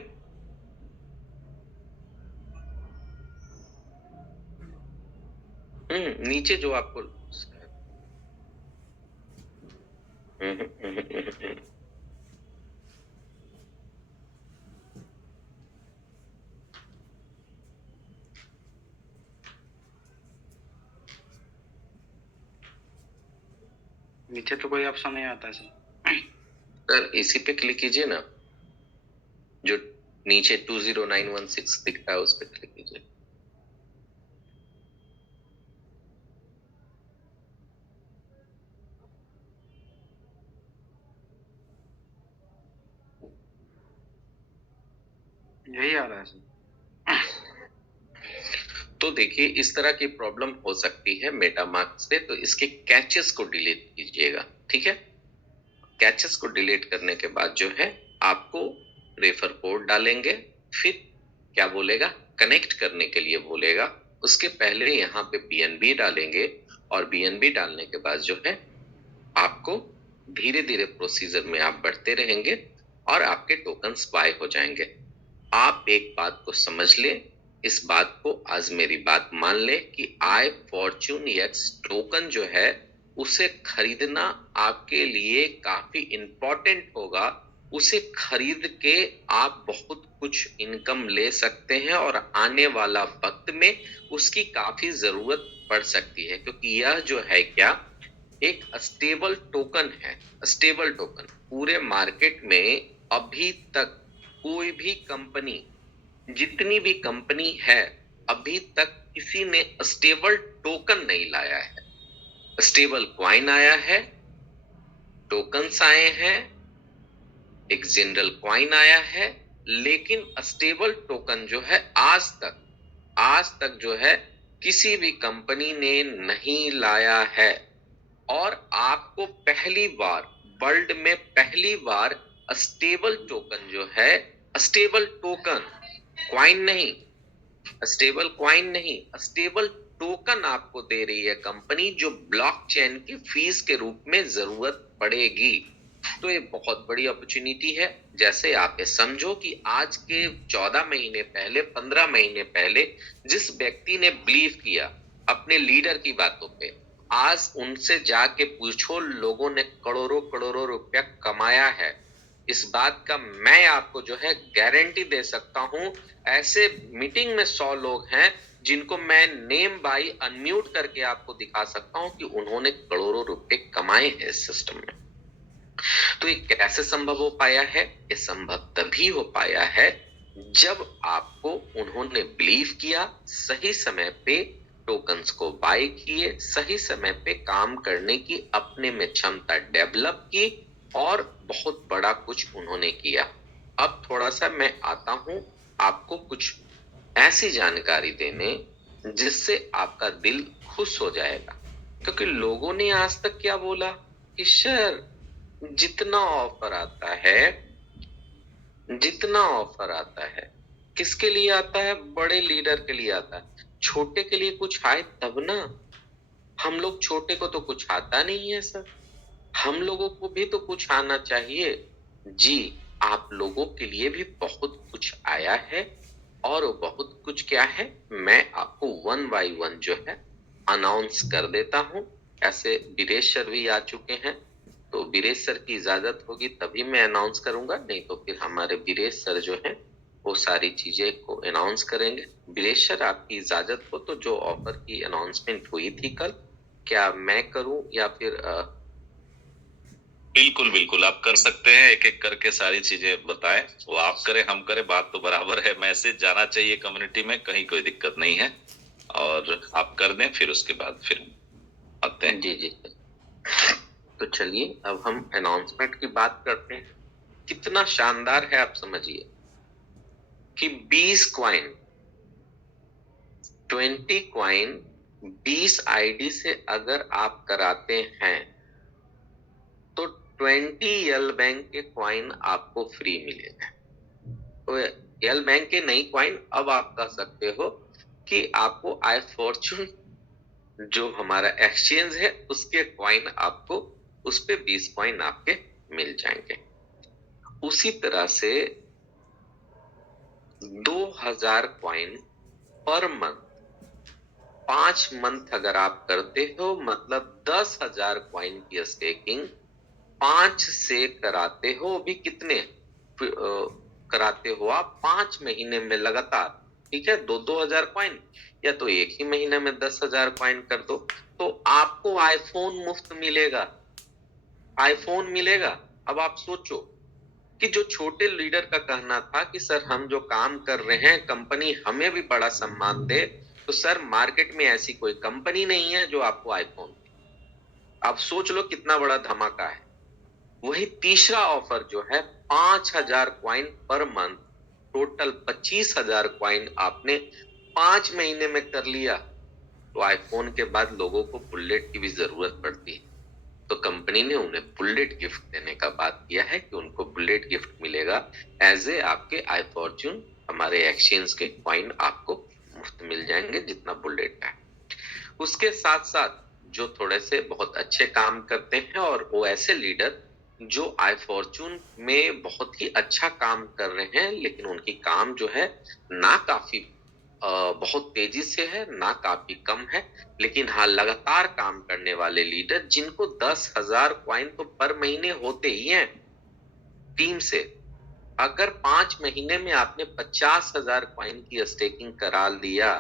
नीचे जो आपको नीचे तो कोई ऑप्शन नहीं आता है सर, इसी पे क्लिक कीजिए ना, जो नीचे 20916 दिखता है उस पे क्लिक कीजिए। यही आ रहा है सर। तो देखिए इस तरह की प्रॉब्लम हो सकती है मेटामास्क से, तो इसके कैचेस को डिलीट कीजिएगा, ठीक है। कैचेस को डिलीट करने के बाद जो है आपको रेफर कोड डालेंगे, फिर क्या बोलेगा, कनेक्ट करने के लिए बोलेगा। उसके पहले यहाँ पे बीएनबी डालेंगे, और बीएनबी डालने के बाद जो है आपको धीरे धीरे प्रोसीजर में आप बढ़ते रहेंगे और आपके टोकन्स बाय हो जाएंगे। आप एक बात को समझ ले, इस बात को आज मेरी बात मान ले कि आई फॉर्च्यून एक्स टोकन जो है उसे खरीदना आपके लिए काफी इंपॉर्टेंट होगा। उसे खरीद के आप बहुत कुछ इनकम ले सकते हैं और आने वाला वक्त में उसकी काफी जरूरत पड़ सकती है, क्योंकि यह जो है क्या, एक स्टेबल टोकन है। स्टेबल टोकन पूरे मार्केट में अभी तक कोई भी कंपनी, जितनी भी कंपनी है, अभी तक किसी ने स्टेबल टोकन नहीं लाया है। स्टेबल क्वाइन आया है, टोकन्स आए हैं, एक जनरल क्वाइन आया है, लेकिन स्टेबल टोकन जो है आज तक जो है किसी भी कंपनी ने नहीं लाया है। और आपको पहली बार, वर्ल्ड में पहली बार स्टेबल टोकन जो है, स्टेबल टोकन, क्वाइन नहीं, स्टेबल क्वाइन नहीं, स्टेबल टोकन आपको दे रही है कंपनी, जो ब्लॉकचेन की फीस के रूप में जरूरत पड़ेगी। तो ये बहुत बड़ी अपॉर्चुनिटी है। जैसे आप ये समझो कि आज के 14 महीने पहले, 15 महीने पहले जिस व्यक्ति ने बिलीव किया अपने लीडर की बातों पे, आज उनसे जाके पूछो, लोगों ने करोड़ों करोड़ों रुपया कमाया है। इस बात का मैं आपको जो है गारंटी दे सकता हूं। ऐसे मीटिंग में 100 लोग हैं जिनको मैं नेम बाई अनम्यूट करके आपको दिखा सकता हूं कि उन्होंने करोड़ों रुपए कमाए हैं इस सिस्टम में। तो ये कैसे संभव हो पाया है? ये संभव तभी हो पाया है जब आपको उन्होंने बिलीव किया, सही समय पे टोकन्स को बाय किए, सही समय पे काम करने की अपने में क्षमता डेवलप की, और बहुत बड़ा कुछ उन्होंने किया। अब थोड़ा सा मैं आता हूं आपको कुछ ऐसी जानकारी देने जिससे आपका दिल खुश हो जाएगा। क्योंकि लोगों ने आज तक क्या बोला कि सर, जितना ऑफर आता है किसके लिए आता है? बड़े लीडर के लिए आता है। छोटे के लिए कुछ आए तब ना। हम लोग छोटे को तो कुछ आता नहीं है सर। हम लोगों को भी तो कुछ आना चाहिए। जी, आप लोगों के लिए भी बहुत कुछ आया है, और वो बहुत कुछ क्या है, मैं आपको वन बाय वन जो है अनाउंस कर देता हूँ। ऐसे वीरेश सर भी आ चुके हैं, तो वीरेश सर की इजाजत होगी तभी मैं अनाउंस करूंगा, नहीं तो फिर हमारे वीरेश सर जो है वो सारी चीजें को अनाउंस करेंगे। वीरेश सर, आपकी इजाजत हो तो जो ऑफर की अनाउंसमेंट हुई थी कल, क्या मैं करूं या फिर बिल्कुल बिल्कुल, आप कर सकते हैं। एक एक करके सारी चीजें बताएं, वो आप करें हम करें, बात तो बराबर है। मैसेज जाना चाहिए कम्युनिटी में, कहीं कोई दिक्कत नहीं है। और आप कर दें, फिर उसके बाद फिर आते हैं। जी जी। तो चलिए अब हम अनाउंसमेंट की बात करते हैं। कितना शानदार है आप समझिए कि 20 कॉइन 20 कॉइन 20 आईडी से अगर आप कराते हैं तो 20 यल बैंक के कॉइन आपको फ्री मिलेगा। तो यल बैंक के नई कॉइन अब आप कह सकते हो कि आपको आई फॉर्चून जो हमारा एक्सचेंज है उसके कॉइन आपको, उस पे 20 कॉइन आपके मिल जाएंगे। उसी तरह से 2000 कॉइन पर मंथ, 5 मंथ अगर आप करते हो मतलब 10,000 कॉइन की स्टेकिंग 5 से कराते हो। भी कितने कराते हो आप? 5 महीने में लगातार, ठीक है, 2-2 हजार कॉइन, या तो एक ही महीने में 10,000 कॉइन कर दो, तो आपको आईफोन मुफ्त मिलेगा। आईफोन मिलेगा। अब आप सोचो कि जो छोटे लीडर का कहना था कि सर हम जो काम कर रहे हैं कंपनी हमें भी बड़ा सम्मान दे, तो सर मार्केट में ऐसी कोई कंपनी नहीं है जो आपको आईफोन दे। आप सोच लो कितना बड़ा धमाका है। वही तीसरा ऑफर जो है 5,000 coin per month, total 25,000 coin आपने 5 महीने में कर लिया, तो आईफोन के बाद लोगों को बुलेट की भी जरूरत पड़ती है, तो कंपनी ने उन्हें बुलेट गिफ्ट देने का बात किया है कि उनको बुलेट गिफ्ट मिलेगा एज ए आपके आई फॉर्चून हमारे एक्सचेंज के कॉइन आपको मुफ्त मिल जाएंगे जितना बुलेट है। उसके साथ साथ जो थोड़े से बहुत अच्छे काम करते हैं और वो ऐसे लीडर जो आई फॉर्चून में बहुत ही अच्छा काम कर रहे हैं, लेकिन उनकी काम जो है ना काफी बहुत तेजी से है ना काफी कम है, लेकिन हाँ लगातार काम करने वाले लीडर जिनको 10,000 कॉइन तो पर महीने होते ही हैं टीम से। अगर 5 महीने में आपने 50,000 कॉइन की स्टेकिंग करा लिया,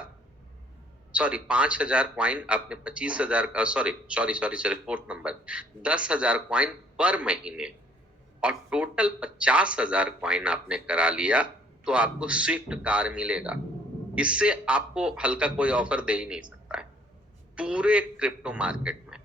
सॉरी 5,000 कॉइन आपने 25,000 का, sorry sorry sorry sorry fourth number, 10,000 coin पर महीने और टोटल 50,000 कॉइन आपने करा लिया, तो आपको स्विफ्ट कार मिलेगा। इससे आपको हल्का कोई ऑफर दे ही नहीं सकता है पूरे क्रिप्टो मार्केट में।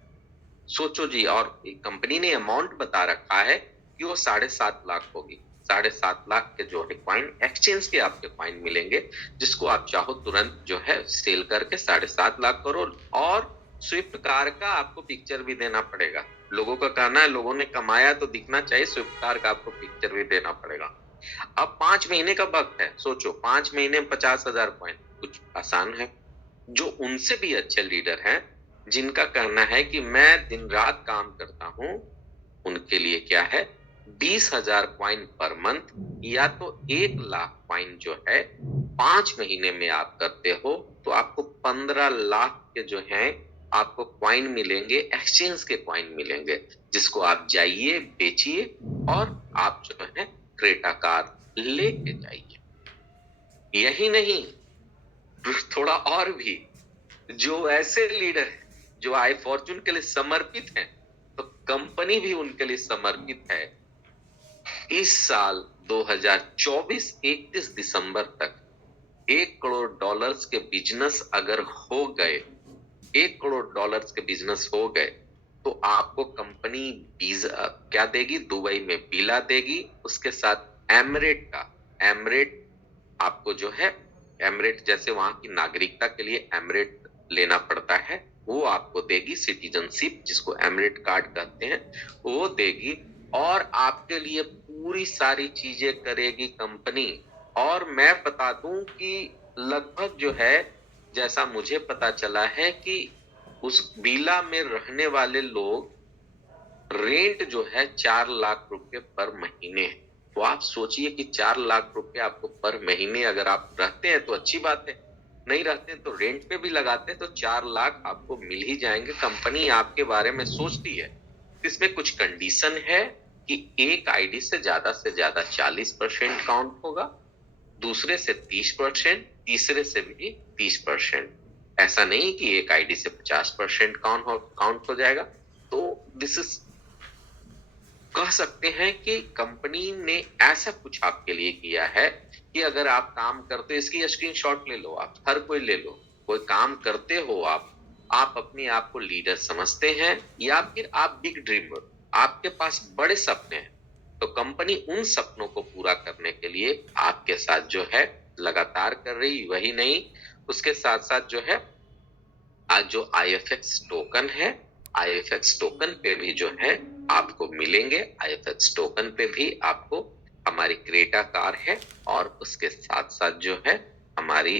सोचो जी, और कंपनी ने अमाउंट बता रखा है कि वो 7.5 लाख होगी। 7.5 लाख के जो है कॉइन एक्सचेंज के आपके कॉइन मिलेंगे, जिसको आप चाहो तुरंत जो है सेल करके 7.5 लाख करो, और स्विफ्ट कार का आपको पिक्चर भी देना पड़ेगा। लोगों का कहना है लोगों ने कमाया तो दिखना चाहिए, स्विफ्ट कार का आपको पिक्चर भी देना पड़ेगा। अब 5 महीने का वक्त है, सोचो 5 महीने में 50,000 कॉइन कुछ आसान है। जो उनसे भी अच्छे लीडर हैं जिनका कहना है कि मैं दिन रात काम करता हूं, उनके लिए क्या है 20,000 कॉइन पर मंथ, या तो 1 लाख कॉइन जो है 5 महीने में आप करते हो तो आपको 15 लाख के जो हैं आपको कॉइन मिलेंगे, एक्सचेंज के कॉइन मिलेंगे, जिसको आप जाइए बेचिए और आप जो है क्रेटा कार लेके जाइए। यही नहीं, थोड़ा और भी, जो ऐसे लीडर हैं जो आई फॉर्चून के लिए समर्पित हैं, तो कंपनी भी उनके लिए समर्पित है। इस साल 2024 31 दिसंबर तक $1 करोड़ के बिजनेस अगर हो गए, $1 करोड़ के बिजनेस हो गए, तो आपको कंपनी वीजा क्या देगी, दुबई में वीला देगी, उसके साथ एमरेट आपको जो है, एमरेट जैसे वहां की नागरिकता के लिए एमरेट लेना पड़ता है, वो आपको देगी, सिटीजनशिप जिसको एमरेट कार्ड कहते हैं वो देगी, और आपके लिए पूरी सारी चीजें करेगी कंपनी। और मैं बता दूं कि लगभग जो है, जैसा मुझे पता चला है कि उस विला में रहने वाले लोग रेंट जो है 4 लाख रुपए पर महीने है। तो आप सोचिए कि 4 लाख रुपए आपको पर महीने, अगर आप रहते हैं तो अच्छी बात है, नहीं रहते हैं तो रेंट पे भी लगाते हैं तो 4 लाख आपको मिल ही जाएंगे। कंपनी आपके बारे में सोचती है। इसमें कुछ कंडीशन है कि एक आईडी से ज्यादा 40% काउंट होगा, दूसरे से 30%, तीसरे से भी 30%। ऐसा नहीं कि एक आईडी से 50% काउंट हो जाएगा। तो दिस इज, कह सकते हैं कि कंपनी ने ऐसा कुछ आपके लिए किया है कि अगर आप काम करते, इसकी स्क्रीनशॉट ले लो, आप हर कोई ले लो, कोई काम करते हो आप अपने आप को लीडर समझते हैं या फिर आप बिग ड्रीमर, आपके पास बड़े सपने हैं, तो कंपनी उन सपनों को पूरा करने के लिए आपके साथ जो है लगातार कर रही। वही नहीं, उसके साथ साथ जो है आज जो IFX टोकन है, IFX टोकन पे भी जो है आपको मिलेंगे। IFX टोकन पे भी आपको हमारी क्रेटा कार है और उसके साथ साथ जो है हमारी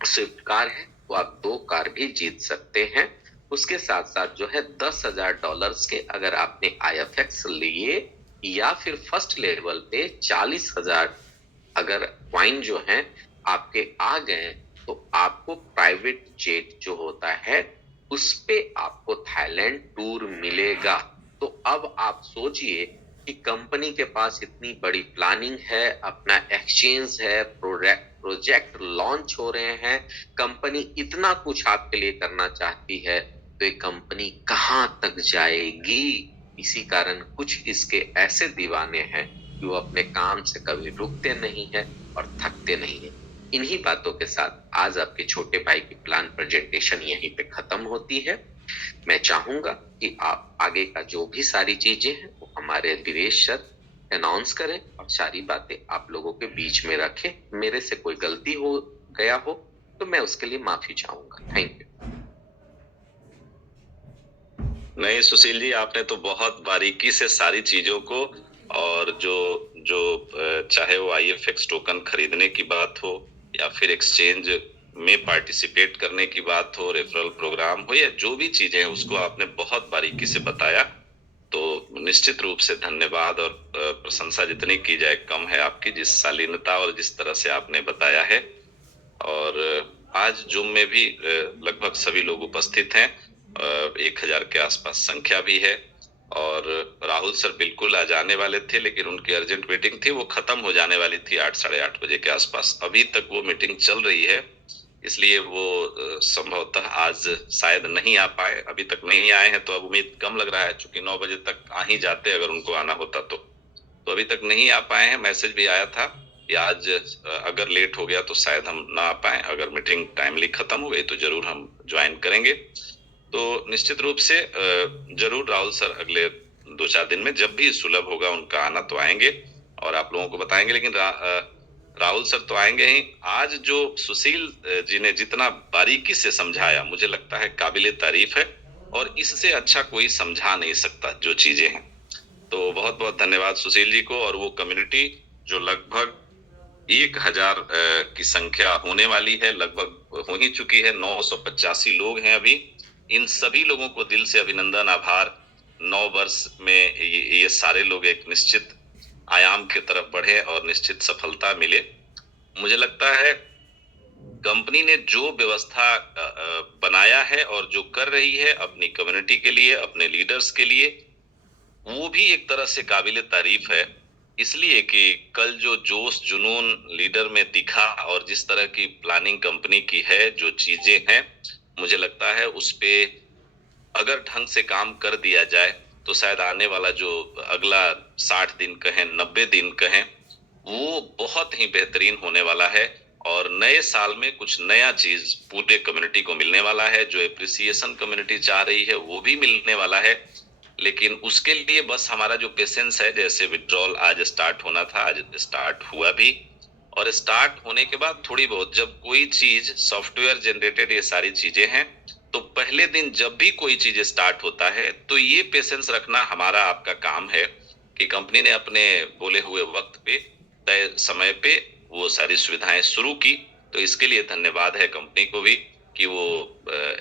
स्विफ्ट कार है, तो आप 2 कार भी जीत सकते हैं। उसके साथ साथ जो है $10,000 के अगर आपने IFX लिए या फिर फर्स्ट लेवल पे 40,000 अगर क्वाइन जो है आपके आ गए तो आपको प्राइवेट जेट जो होता है उस पे आपको थाईलैंड टूर मिलेगा। तो अब आप सोचिए कि कंपनी के पास इतनी बड़ी प्लानिंग है, अपना एक्सचेंज है, प्रोजेक्ट लॉन्च हो रहे हैं, कंपनी इतना कुछ आपके लिए करना चाहती है, तो ये कंपनी कहां तक जाएगी। इसी कारण कुछ इसके ऐसे दीवाने हैं कि वो अपने काम से कभी रुकते नहीं है और थकते नहीं है। इन्हीं बातों के साथ आज आपके छोटे भाई की प्लान प्रेजेंटेशन यहीं पे खत्म होती है। मैं चाहूंगा कि आप आगे का जो भी सारी चीजें हैं वो हमारे दिवेश सर अनाउंस करें और सारी बातें आप लोगों के बीच में रखें। मेरे से कोई गलती हो गया हो तो मैं उसके लिए माफी चाहूंगा। Thank you. नहीं सुशील जी, आपने तो बहुत बारीकी से सारी चीजों को, और जो जो चाहे वो IFX टोकन खरीदने की बात हो या फिर एक्सचेंज में पार्टिसिपेट करने की बात हो, रेफरल प्रोग्राम हो या जो भी चीजें हैं, उसको आपने बहुत बारीकी से बताया। तो निश्चित रूप से धन्यवाद और प्रशंसा जितनी की जाए कम है आपकी, जिस शालीनता और जिस तरह से आपने बताया है। और आज जूम में भी लगभग सभी लोग उपस्थित हैं, 1000 के आसपास संख्या भी है। और राहुल सर बिल्कुल आ जाने वाले थे, लेकिन उनकी अर्जेंट मीटिंग थी, वो खत्म हो जाने वाली थी 8 साढ़े 8 बजे के आसपास। अभी तक वो मीटिंग चल रही है, इसलिए वो संभवतः आज शायद नहीं आ पाए। अभी तक नहीं आए हैं तो अब उम्मीद कम लग रहा है, चूंकि 9 बजे तक आ ही जाते अगर उनको आना होता तो अभी तक नहीं आ पाए हैं। मैसेज भी आया था कि आज अगर लेट हो गया तो शायद हम ना आ पाए, अगर मीटिंग टाइमली खत्म हो गई तो जरूर हम ज्वाइन करेंगे। तो निश्चित रूप से जरूर राहुल सर अगले 2-4 दिन में जब भी सुलभ होगा उनका आना तो आएंगे और आप लोगों को बताएंगे। लेकिन राहुल सर तो आएंगे ही। आज जो सुशील जी ने जितना बारीकी से समझाया, मुझे लगता है काबिले तारीफ है और इससे अच्छा कोई समझा नहीं सकता जो चीजें हैं। तो बहुत बहुत धन्यवाद सुशील जी को। और वो कम्युनिटी जो लगभग 1000 की संख्या होने वाली है, लगभग हो ही चुकी है, 985 लोग हैं अभी। इन सभी लोगों को दिल से अभिनंदन, आभार। 9 वर्ष में ये सारे लोग एक निश्चित आयाम की तरफ बढ़े और निश्चित सफलता मिले। मुझे लगता है कंपनी ने जो व्यवस्था बनाया है और जो कर रही है अपनी कम्युनिटी के लिए, अपने लीडर्स के लिए, वो भी एक तरह से काबिले तारीफ है। इसलिए कि कल जो जोश जुनून लीडर में दिखा और जिस तरह की प्लानिंग कंपनी की है, जो चीजें हैं, मुझे लगता है उस पे अगर ढंग से काम कर दिया जाए तो शायद आने वाला जो अगला 60 दिन कहें, 90 दिन कहें, वो बहुत ही बेहतरीन होने वाला है। और नए साल में कुछ नया चीज पूरे कम्युनिटी को मिलने वाला है। जो एप्रिसिएशन कम्युनिटी चाह रही है वो भी मिलने वाला है। लेकिन उसके लिए बस हमारा जो पेशेंस है, जैसे विड्रॉल आज स्टार्ट होना था, आज स्टार्ट हुआ भी, और स्टार्ट होने के बाद थोड़ी बहुत जब कोई चीज सॉफ्टवेयर जनरेटेड ये सारी चीजें हैं, तो पहले दिन जब भी कोई चीज स्टार्ट होता है तो ये पेशेंस रखना हमारा आपका काम है कि कंपनी ने अपने बोले हुए वक्त पे, तय समय पे वो सारी सुविधाएं शुरू की। तो इसके लिए धन्यवाद है कंपनी को भी कि वो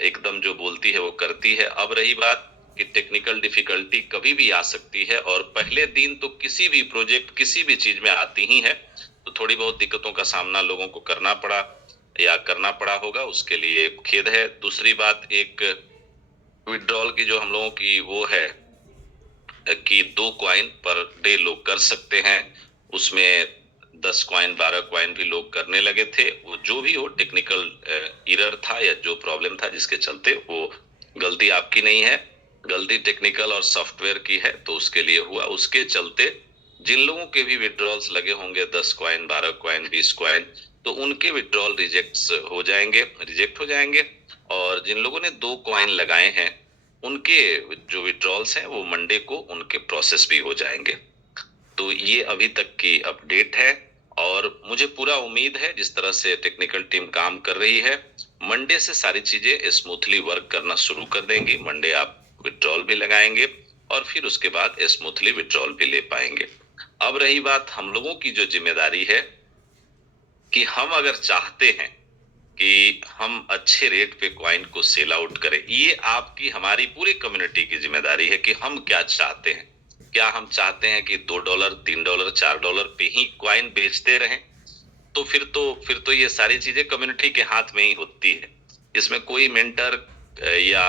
एकदम जो बोलती है वो करती है। अब रही बात कि टेक्निकल डिफिकल्टी कभी भी आ सकती है, और पहले दिन तो किसी भी प्रोजेक्ट किसी भी चीज में आती ही है, तो थोड़ी बहुत दिक्कतों का सामना लोगों को करना पड़ा या करना पड़ा होगा, उसके लिए खेद है। दूसरी बात, एक विड्रॉल की जो हम लोगों की वो है कि 2 कॉइन पर डे लोग कर सकते हैं, उसमें 10 कॉइन 12 कॉइन भी लोग करने लगे थे। वो जो भी हो, टेक्निकल एरर था या जो प्रॉब्लम था जिसके चलते, वो गलती आपकी नहीं है, गलती टेक्निकल और सॉफ्टवेयर की है, तो उसके लिए हुआ। उसके चलते जिन लोगों के भी विड्रॉल्स लगे होंगे 10 कॉइन 12 कॉइन 20 कॉइन, तो उनके विड्रॉल रिजेक्ट हो जाएंगे। और जिन लोगों ने 2 कॉइन लगाए हैं, उनके जो विड्रॉल्स हैं वो मंडे को उनके प्रोसेस भी हो जाएंगे। तो ये अभी तक की अपडेट है, और मुझे पूरा उम्मीद है जिस तरह से टेक्निकल टीम काम कर रही है, मंडे से सारी चीजें स्मूथली वर्क करना शुरू कर देंगी। मंडे आप विड्रॉल भी लगाएंगे और फिर उसके बाद स्मूथली विड्रॉल भी ले पाएंगे। अब रही बात हम लोगों की जो जिम्मेदारी है कि हम अगर चाहते हैं कि हम अच्छे रेट पे कॉइन को सेल आउट करें, ये आपकी हमारी पूरी कम्युनिटी की जिम्मेदारी है कि हम क्या चाहते हैं। क्या हम चाहते हैं कि $2 $3 $4 पे ही कॉइन बेचते रहें? तो फिर तो ये सारी चीजें कम्युनिटी के हाथ में ही होती है। इसमें कोई मेंटर या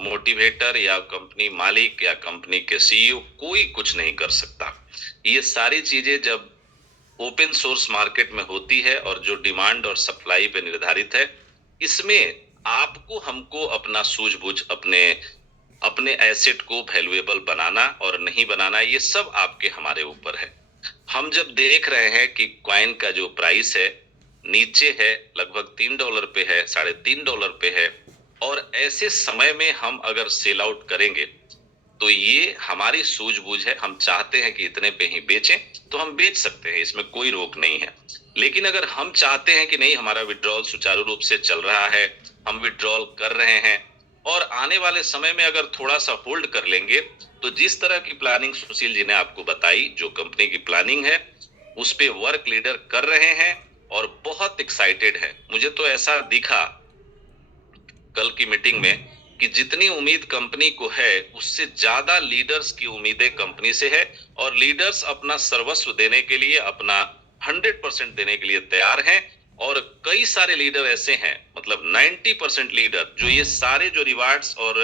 मोटिवेटर या कंपनी मालिक या कंपनी के सीईओ कोई कुछ नहीं कर सकता। ये सारी चीजें जब ओपन सोर्स मार्केट में होती है और जो डिमांड और सप्लाई पे निर्धारित है, इसमें आपको हमको अपना सूझबूझ अपने एसेट को वैल्यूएबल बनाना और नहीं बनाना, ये सब आपके हमारे ऊपर है। हम जब देख रहे हैं कि कॉइन का जो प्राइस है नीचे है, लगभग $3 पे है, $3.5 पे है, और ऐसे समय में हम अगर सेल आउट करेंगे तो ये हमारी सूझबूझ है। हम चाहते हैं कि इतने पे ही बेचें तो हम बेच सकते हैं, इसमें कोई रोक नहीं है। लेकिन अगर हम चाहते हैं कि नहीं, हमारा विड्रॉल सुचारू रूप से चल रहा है, हम विड्रॉल कर रहे हैं, और आने वाले समय में अगर थोड़ा सा होल्ड कर लेंगे, तो जिस तरह की प्लानिंग सुशील जी ने आपको बताई, जो कंपनी की प्लानिंग है, उस पे वर्क लीडर कर रहे हैं और बहुत एक्साइटेड है। मुझे तो ऐसा दिखा कल की मीटिंग में कि जितनी उम्मीद कंपनी को है उससे ज्यादा लीडर्स की उम्मीदें कंपनी से है, और लीडर्स अपना सर्वस्व देने के लिए, अपना 100% देने के लिए तैयार हैं। और कई सारे लीडर ऐसे हैं, मतलब 90% लीडर, जो ये सारे जो रिवार्ड्स और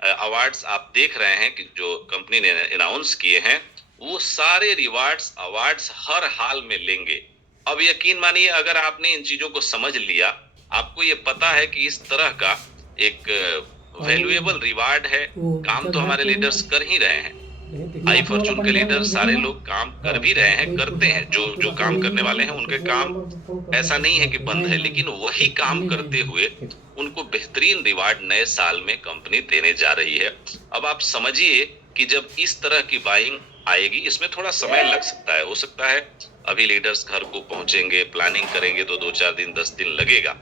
अवार्ड्स आप देख रहे हैं कि जो कंपनी ने अनाउंस किए हैं, वो सारे रिवार्ड्स अवार्ड्स हर हाल में लेंगे। अब यकीन मानिए, अगर आपने इन चीजों को समझ लिया, आपको ये पता है कि इस तरह का एक वैल्यूएबल रिवार्ड है, काम तो हमारे लीडर्स कर ही रहे हैं। हाई फॉर्चून के लीडर सारे लोग काम कर भी रहे हैं, करते हैं, जो काम करने वाले हैं उनके काम ऐसा नहीं है कि बंद है, लेकिन वही काम करते हुए उनको बेहतरीन रिवार्ड नए साल में कंपनी देने जा रही है। अब आप समझिए कि जब इस तरह की बाइंग आएगी, इसमें थोड़ा समय लग सकता है, हो सकता है अभी लीडर्स घर को पहुंचेंगे, प्लानिंग करेंगे तो 2-4 दिन 10 दिन लगेगा,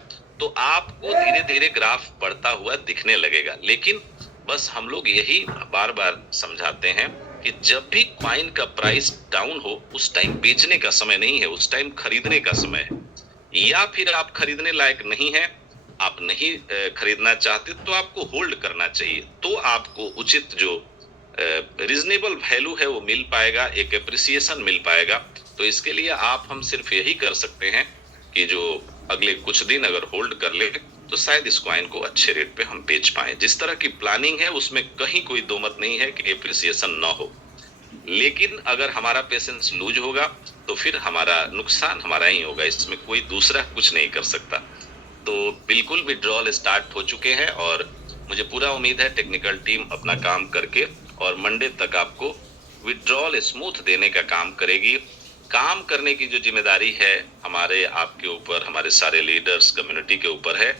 तो आपको धीरे धीरे ग्राफ बढ़ता हुआ दिखने लगेगा। लेकिन बस हम लोग यही बार बार समझाते हैं कि जब भी कॉइन का प्राइस डाउन हो, उस टाइम बेचने का समय नहीं है, उस टाइम खरीदने का समय है। या फिर आप खरीदने लायक नहीं है, आप नहीं खरीदना चाहते, तो आपको होल्ड करना चाहिए, तो आपको उचित जो रीजनेबल वैल्यू है वो मिल पाएगा, एक एप्रिसिएशन मिल पाएगा। तो इसके लिए हम सिर्फ यही कर सकते हैं कि जो अगले कुछ दिन अगर होल्ड कर ले तो शायद इस कॉइन को अच्छे रेट पे हम बेच पाए। जिस तरह की प्लानिंग है उसमें कहीं कोई दो मत नहीं है कि एप्रिसिएशन ना हो, लेकिन अगर हमारा पेशेंस लूज होगा तो फिर हमारा नुकसान हमारा ही होगा, इसमें कोई दूसरा कुछ नहीं कर सकता। तो बिल्कुल विड्रॉल स्टार्ट हो चुके हैं और मुझे पूरा उम्मीद है टेक्निकल टीम अपना काम करके और मंडे तक आपको विड्रॉल स्मूथ देने का काम करेगी। काम करने की जो जिम्मेदारी है हमारे आपके ऊपर, हमारे सारे लीडर्स कम्युनिटी के ऊपर है,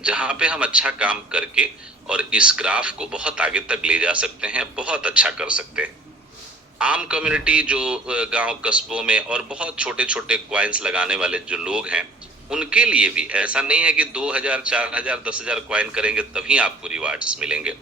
जहां पे हम अच्छा काम करके और इस ग्राफ को बहुत आगे तक ले जा सकते हैं, बहुत अच्छा कर सकते हैं। आम कम्युनिटी जो गांव कस्बों में और बहुत छोटे छोटे कॉइन्स लगाने वाले जो लोग हैं, उनके लिए भी ऐसा नहीं है कि 2000 4000 10000 कॉइन करेंगे तभी आपको रिवार्ड्स मिलेंगे।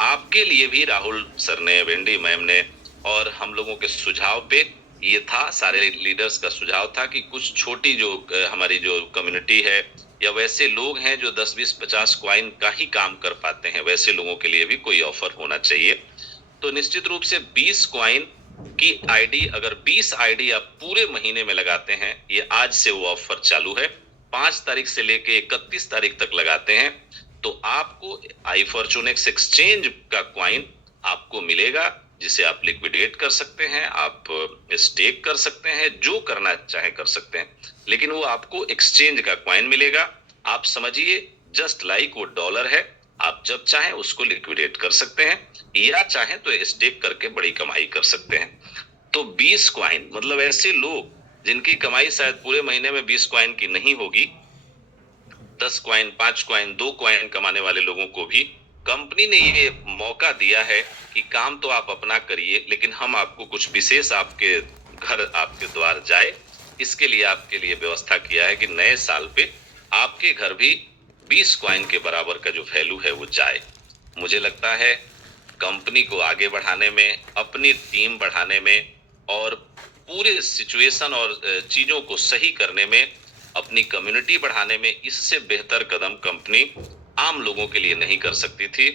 आपके लिए भी राहुल सर ने, वेंडी मैम ने और हम लोगों के सुझाव पे ये था, सारे लीडर्स का सुझाव था कि कुछ छोटी जो हमारी जो कम्युनिटी है या वैसे लोग हैं जो 10, 20, 50 कॉइन का ही काम कर पाते हैं, वैसे लोगों के लिए भी कोई ऑफर होना चाहिए। तो निश्चित रूप से 20 कॉइन की आईडी, अगर 20 आईडी आप पूरे महीने में लगाते हैं, ये आज से वो ऑफर चालू है, 5 तारीख से लेके 31 तारीख तक लगाते हैं, तो आपको iFortunex एक्सचेंज का कॉइन आपको मिलेगा, जिसे आप लिक्विडेट कर सकते हैं, आप स्टेक कर सकते हैं, जो करना चाहे कर सकते हैं, लेकिन वो आपको एक्सचेंज का कॉइन मिलेगा। आप समझिए जस्ट लाइक वो डॉलर है, आप जब चाहें उसको लिक्विडेट कर सकते हैं, या चाहें तो स्टेक करके बड़ी कमाई कर सकते हैं। तो 20 कॉइन, मतलब ऐसे लोग जिनकी कमाई शायद पूरे महीने में 20 कॉइन की नहीं होगी, 10 कॉइन, 5 कॉइन, 2 कॉइन कमाने वाले लोगों को भी कंपनी ने ये मौका दिया है कि काम तो आप अपना करिए, लेकिन हम आपको कुछ विशेष आपके घर, आपके द्वार जाए, इसके लिए आपके लिए व्यवस्था किया है कि नए साल पे आपके घर भी 20 कॉइन के बराबर का जो वैल्यू है वो जाए। मुझे लगता है कंपनी को आगे बढ़ाने में, अपनी टीम बढ़ाने में और पूरे सिचुएशन और चीजों को सही करने में, अपनी कम्युनिटी बढ़ाने में, इससे बेहतर कदम कंपनी आम लोगों के लिए नहीं कर सकती थी।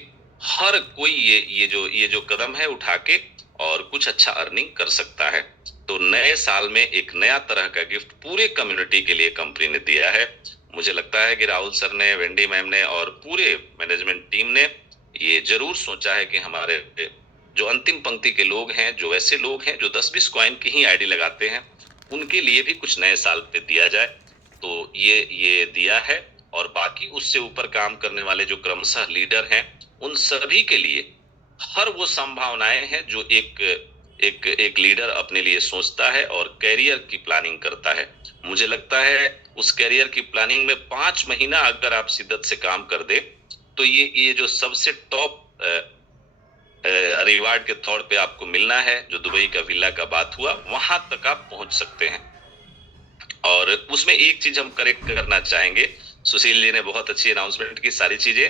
हर कोई ये जो कदम है उठा के और कुछ अच्छा अर्निंग कर सकता है। तो नए साल में एक नया तरह का गिफ्ट पूरे कम्युनिटी के लिए कंपनी ने दिया है। मुझे लगता है कि राहुल सर ने, वेंडी मैम ने और पूरे मैनेजमेंट टीम ने ये जरूर सोचा है कि हमारे जो अंतिम पंक्ति के लोग हैं, जो ऐसे लोग हैं जो 10-20 कॉइन की ही आईडी लगाते हैं, उनके लिए भी कुछ नए साल पे दिया जाए। तो ये दिया है, और बाकी उससे ऊपर काम करने वाले जो क्रमशः लीडर हैं, उन सभी के लिए हर वो संभावनाएं हैं जो एक लीडर अपने लिए सोचता है और कैरियर की प्लानिंग करता है। मुझे लगता है उस कैरियर की प्लानिंग में 5 महीना अगर आप शिद्दत से काम कर दे, तो ये जो सबसे टॉप रिवार्ड के तौर पे आपको मिलना है, जो दुबई का विला का बात हुआ, वहां तक आप पहुंच सकते हैं। और उसमें एक चीज हम करेक्ट करना चाहेंगे, सुशील जी ने बहुत अच्छी अनाउंसमेंट की, सारी चीजें।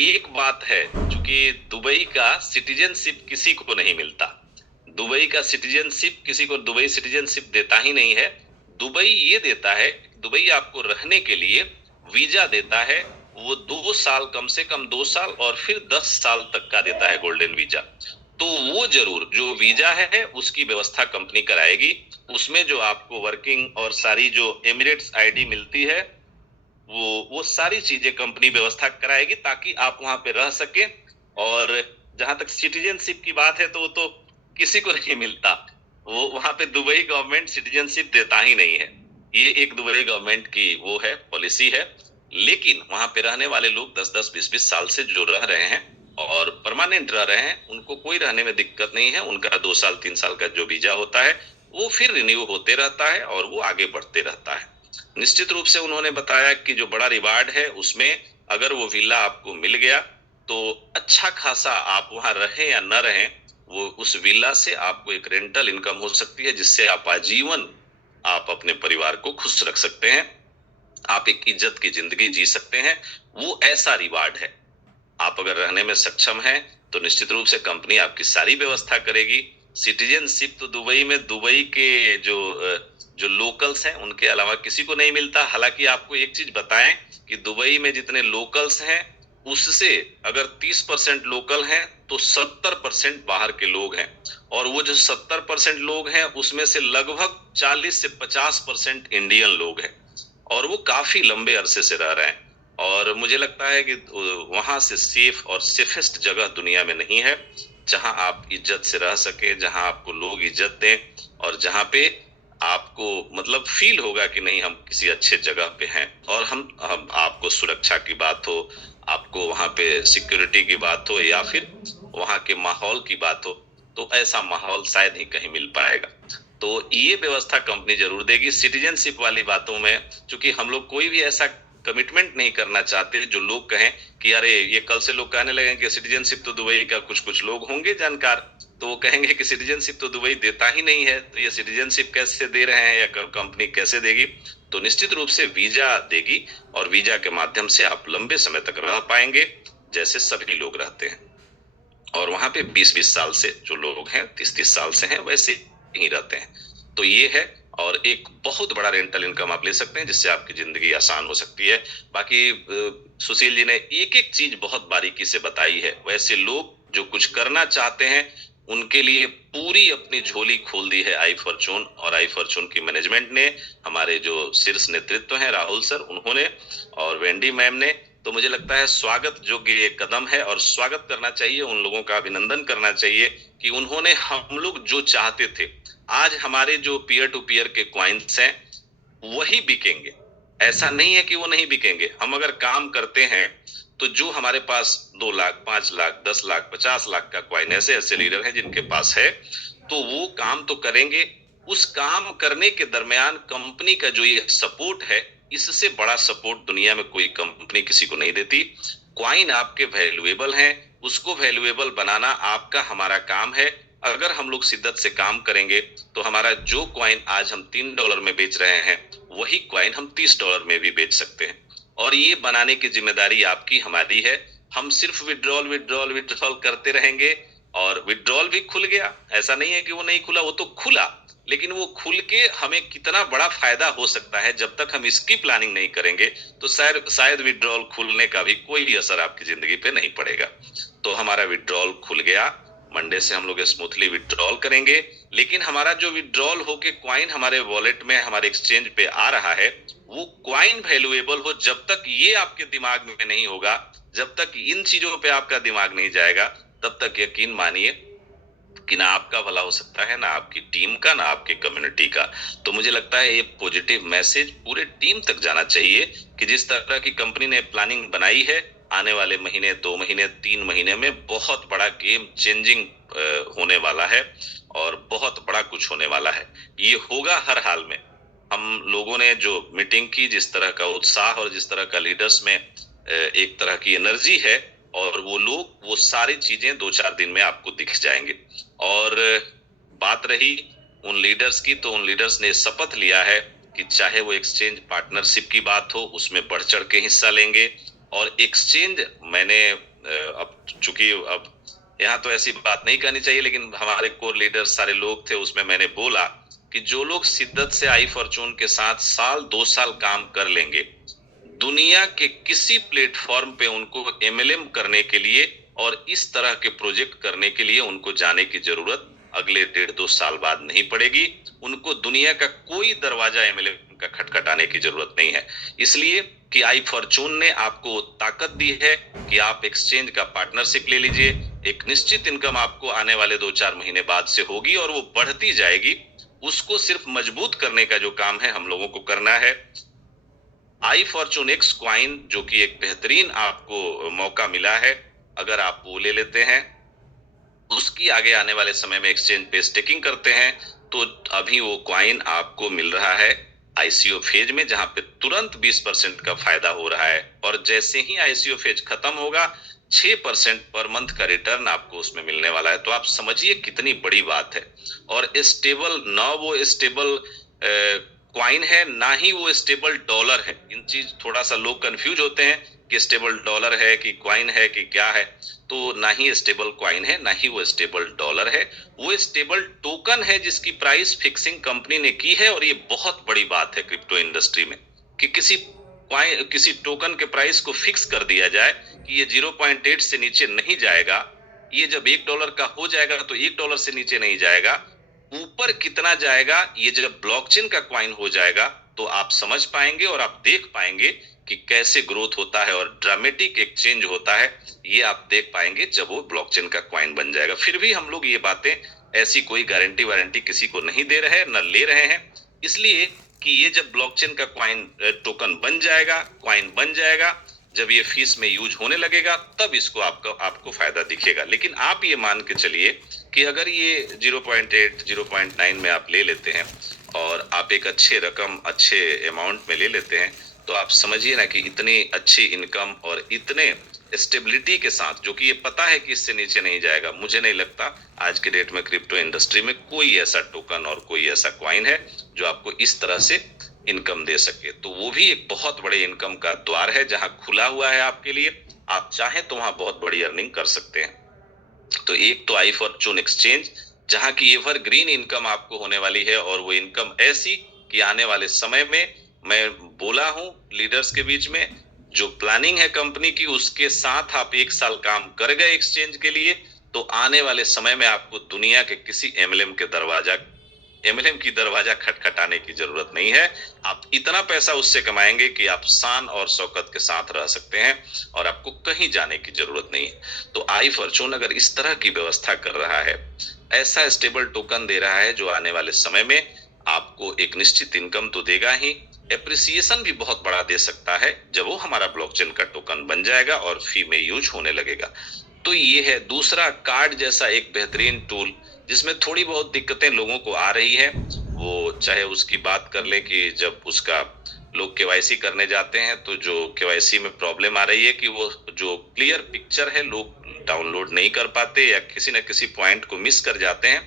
एक बात है, चूंकि दुबई का सिटीजनशिप किसी को नहीं मिलता, दुबई का सिटीजनशिप किसी को दुबई सिटीजनशिप देता ही नहीं है। दुबई ये देता है, दुबई आपको रहने के लिए वीजा देता है, वो 2 साल, कम से कम 2 साल और फिर 10 साल तक का देता है गोल्डन वीजा। तो वो जरूर जो वीजा है उसकी व्यवस्था कंपनी कराएगी। उसमें जो आपको वर्किंग और सारी जो एमिरेट्स आईडी मिलती है, वो सारी चीजें कंपनी व्यवस्था कराएगी ताकि आप वहां पे रह सके। और जहां तक सिटीजनशिप की बात है, तो वो तो किसी को नहीं मिलता, वो वहां पे दुबई गवर्नमेंट सिटीजनशिप देता ही नहीं है। ये एक दुबई गवर्नमेंट की वो है, पॉलिसी है। लेकिन वहां पे रहने वाले लोग 10-10, 20-20 साल से जो रह रहे हैं और परमानेंट रह रहे हैं, उनको कोई रहने में दिक्कत नहीं है। उनका 2 साल 3 साल का जो वीजा होता है वो फिर रिन्यू होते रहता है और वो आगे बढ़ते रहता है। निश्चित रूप से उन्होंने बताया कि जो बड़ा रिवार्ड है उसमें अगर वो विला आपको मिल गया तो अच्छा खासा आप वहां रहें या न रहें, वो उस विला से आपको एक रेंटल इनकम हो सकती है, जिससे आप आजीवन आप अपने परिवार को खुश रख सकते हैं, आप एक इज्जत की जिंदगी जी सकते हैं। वो ऐसा रिवार्ड है। आप अगर रहने में सक्षम हैं तो निश्चित रूप से कंपनी आपकी सारी व्यवस्था करेगी। सिटीजनशिप तो दुबई में दुबई के जो लोकल्स हैं उनके अलावा किसी को नहीं मिलता। हालांकि आपको एक चीज बताएं कि दुबई में जितने लोकल्स हैं उससे अगर 30% लोकल हैं तो 70% बाहर के लोग हैं, और वो जो 70% लोग हैं उसमें से लगभग 40 से 50% इंडियन लोग हैं, और वो काफी लंबे अरसे से रह रहे हैं। और मुझे लगता है कि वहां से सेफ और सेफेस्ट जगह दुनिया में नहीं है, जहां आप इज्जत से रह सके, जहां आपको लोग इज्जत दें, और जहां पे आपको मतलब फील होगा कि नहीं हम किसी अच्छे जगह पे हैं। और हम आपको सुरक्षा की बात हो, आपको वहां पे सिक्योरिटी की बात हो, या फिर वहां के माहौल की बात हो, तो ऐसा माहौल शायद ही कहीं मिल पाएगा। तो ये व्यवस्था कंपनी जरूर देगी। सिटीजनशिप वाली बातों में चूंकि हम लोग कोई भी ऐसा कमिटमेंट नहीं करना चाहते जो लोग कहें कि अरे ये कल से लोग कहने लगे कि सिटीजनशिप तो दुबई का कुछ लोग होंगे जानकार, तो वो कहेंगे कि सिटीजनशिप तो दुबई देता ही नहीं है, तो ये सिटीजनशिप कैसे दे रहे हैं या कंपनी कैसे देगी। तो निश्चित रूप से वीजा देगी, और वीजा के माध्यम से आप लंबे समय तक रह पाएंगे जैसे सभी लोग रहते हैं। और वहां पे 20-20 साल से जो लोग हैं, 30-30 साल से हैं, वैसे ही रहते हैं। तो ये है। और एक बहुत बड़ा रेंटल इनकम आप ले सकते हैं, जिससे आपकी जिंदगी आसान हो सकती है। बाकी सुशील जी ने एक एक चीज बहुत बारीकी से बताई है। वैसे लोग जो कुछ करना चाहते हैं उनके लिए पूरी अपनी झोली खोल दी है आई फॉर्चून, और आई फॉर्चून की मैनेजमेंट ने, हमारे जो शीर्ष नेतृत्व हैं राहुल सर उन्होंने और वेंडी मैम ने। तो मुझे लगता है स्वागत योग्य ये कदम है, और स्वागत करना चाहिए, उन लोगों का अभिनंदन करना चाहिए कि उन्होंने, हम लोग जो चाहते थे, आज हमारे जो पीयर टू पीयर के क्वाइंट्स हैं वही बिकेंगे। ऐसा नहीं है कि वो नहीं बिकेंगे। हम अगर काम करते हैं तो जो हमारे पास 2 लाख, 5 लाख, 10 लाख, 50 लाख का क्वाइन, ऐसे ऐसे लीडर हैं जिनके पास है, तो वो काम तो करेंगे। उस काम करने के दरमियान कंपनी का जो ये सपोर्ट है, इससे बड़ा सपोर्ट दुनिया में कोई कंपनी किसी को नहीं देती। क्वाइन आपके वैल्यूएबल हैं, उसको वैल्यूएबल बनाना आपका हमारा काम है। अगर हम लोग शिद्दत से काम करेंगे तो हमारा जो क्वाइन आज हम $3 में बेच रहे हैं, वही क्वाइन हम $30 में भी बेच सकते हैं। और ये बनाने की जिम्मेदारी आपकी हमारी है। हम सिर्फ विड्रॉल करते रहेंगे, और विड्रॉल भी खुल गया, ऐसा नहीं है कि वो नहीं खुला, वो तो खुला, लेकिन वो खुल के हमें कितना बड़ा फायदा हो सकता है, जब तक हम इसकी प्लानिंग नहीं करेंगे तो शायद विड्रॉल खुलने का भी कोई असर आपकी जिंदगी पे नहीं पड़ेगा। तो हमारा विड्रॉल खुल गया, मंडे से हम लोग स्मूथली विड्रॉल करेंगे। लेकिन हमारा जो विड्रॉल होके क्वाइन हमारे वॉलेट में, हमारे एक्सचेंज पे आ रहा है, वो क्वाइन वैल्यूएबल हो। जब तक ये आपके दिमाग में नहीं होगा, जब तक इन चीजों पे आपका दिमाग नहीं जाएगा, तब तक यकीन मानिए कि ना आपका भला हो सकता है, ना आपकी टीम का, ना आपकी कम्युनिटी का। तो मुझे लगता है ये पॉजिटिव मैसेज पूरे टीम तक जाना चाहिए कि जिस तरह की कंपनी ने प्लानिंग बनाई है, आने वाले महीने, 2 महीने, 3 महीने में बहुत बड़ा गेम चेंजिंग होने वाला है, और बहुत बड़ा कुछ होने वाला है। ये होगा हर हाल में। हम लोगों ने जो मीटिंग की, जिस तरह का उत्साह और जिस तरह का लीडर्स में एक तरह की एनर्जी है, और वो लोग, वो सारी चीजें 2-4 दिन में आपको दिख जाएंगे। और बात रही उन लीडर्स की, तो उन लीडर्स ने शपथ लिया है कि चाहे वो एक्सचेंज पार्टनरशिप की बात हो, उसमें बढ़ चढ़ के हिस्सा लेंगे। और एक्सचेंज, मैंने अब चूंकि अब यहाँ तो ऐसी बात नहीं करनी चाहिए, लेकिन हमारे कोर लीडर्स सारे लोग थे, उसमें मैंने बोला कि जो लोग शिद्दत से आई फॉर्चून के साथ 1-2 साल काम कर लेंगे, दुनिया के किसी प्लेटफॉर्म पे उनको MLM करने के लिए और इस तरह के प्रोजेक्ट करने के लिए उनको जाने की जरूरत अगले 1.5-2 साल बाद नहीं पड़ेगी। उनको दुनिया का कोई दरवाजा MLM का खटखटाने की जरूरत नहीं है। इसलिए कि आई फॉर्चून ने आपको ताकत दी है कि आप एक्सचेंज का पार्टनरशिप ले लीजिए। एक निश्चित इनकम आपको आने वाले 2-4 महीने बाद से होगी, और वो बढ़ती जाएगी। उसको सिर्फ मजबूत करने का जो काम है हम लोगों को करना है। आई फॉर्चून एक्स क्वाइन, जो कि एक बेहतरीन आपको मौका मिला है, अगर आप वो ले लेते हैं, उसकी आगे आने वाले समय में एक्सचेंज पे स्टेकिंग करते हैं, तो अभी वो क्वाइन आपको मिल रहा है ICO फेज में, जहां पे तुरंत 20% का फायदा हो रहा है। और जैसे ही ICO फेज खत्म होगा, 6% पर मंथ का रिटर्न आपको उसमें मिलने वाला है। तो आप समझिए कितनी बड़ी बात है। और स्टेबल, ना वो स्टेबल क्वाइन है, ना ही वो स्टेबल डॉलर है। इन चीज थोड़ा सा लोग कंफ्यूज होते हैं कि स्टेबल डॉलर है कि क्वाइन है कि क्या है। तो ना ही स्टेबल क्वाइन है, ना ही वो स्टेबल डॉलर है। वो स्टेबल टोकन है जिसकी प्राइस फिक्सिंग कंपनी ने की है। और ये बहुत बड़ी बात है क्रिप्टो इंडस्ट्री में कि किसी टोकन के प्राइस को फिक्स कर दिया जाए कि ये 0.8 से नीचे नहीं जाएगा। ये जब $1 का हो जाएगा तो $1 से नीचे नहीं जाएगा। ऊपर कितना जाएगा, ये जब ब्लॉकचेन का क्वाइन हो जाएगा तो आप समझ पाएंगे और आप देख पाएंगे कि कैसे ग्रोथ होता है और ड्रामेटिक एक चेंज होता है। ये आप देख पाएंगे जब वो ब्लॉकचेन का क्वाइन बन जाएगा। फिर भी हम लोग ये बातें, ऐसी कोई गारंटी वारंटी किसी को नहीं दे रहे हैं, न ले रहे हैं, इसलिए कि ये जब ब्लॉकचेन का क्वाइन टोकन बन जाएगा, क्वाइन बन जाएगा, जब ये फीस में यूज होने लगेगा, तब इसको आपको फायदा दिखेगा। लेकिन आप ये मान के चलिए कि अगर ये 0.8, 0.9 में आप ले लेते हैं और आप एक अच्छे रकम, अच्छे अमाउंट में ले लेते हैं, तो आप समझिए ना कि इतनी अच्छी इनकम और इतने स्टेबिलिटी के साथ, जो कि ये पता है कि इससे नीचे नहीं जाएगा, मुझे नहीं लगता आज के डेट में क्रिप्टो इंडस्ट्री में कोई ऐसा टोकन और कोई ऐसा क्वाइन है जो आपको इस तरह से इनकम दे सके। तो वो भी एक बहुत बड़े इनकम का द्वार है जहां खुला हुआ है आपके लिए। आप चाहें तो वहां बहुत बड़ी अर्निंग कर सकते हैं। तो एक तो आई फॉर्चून एक्सचेंज, जहां की एवरग्रीन इनकम आपको होने वाली है, और वो इनकम ऐसी कि आने वाले समय में, मैं बोला हूं लीडर्स के बीच में, जो प्लानिंग है कंपनी की उसके साथ आप 1 साल काम कर गए एक्सचेंज के लिए, तो आने वाले समय में आपको दुनिया के किसी एमएलएम की दरवाजा खटखटाने की जरूरत नहीं है। आप इतना पैसा उससे कमाएंगे कि आप शान और शौकत के साथ रह सकते हैं और आपको कहीं जाने की जरूरत नहीं है। तो आई फॉर्चून अगर इस तरह की व्यवस्था कर रहा है, ऐसा स्टेबल टोकन दे रहा है जो आने वाले समय में आपको एक निश्चित इनकम तो देगा ही, एप्रिसिएशन भी बहुत बड़ा दे सकता है जब वो हमारा ब्लॉकचेन का टोकन बन जाएगा और फी में यूज होने लगेगा। तो ये है दूसरा कार्ड जैसा एक बेहतरीन टूल, जिसमें थोड़ी बहुत दिक्कतें लोगों को आ रही है। वो चाहे उसकी बात कर ले कि जब उसका लोग केवाईसी करने जाते हैं तो जो केवाईसी में प्रॉब्लम आ रही है कि वो जो क्लियर पिक्चर है लोग डाउनलोड नहीं कर पाते या किसी न किसी पॉइंट को मिस कर जाते हैं।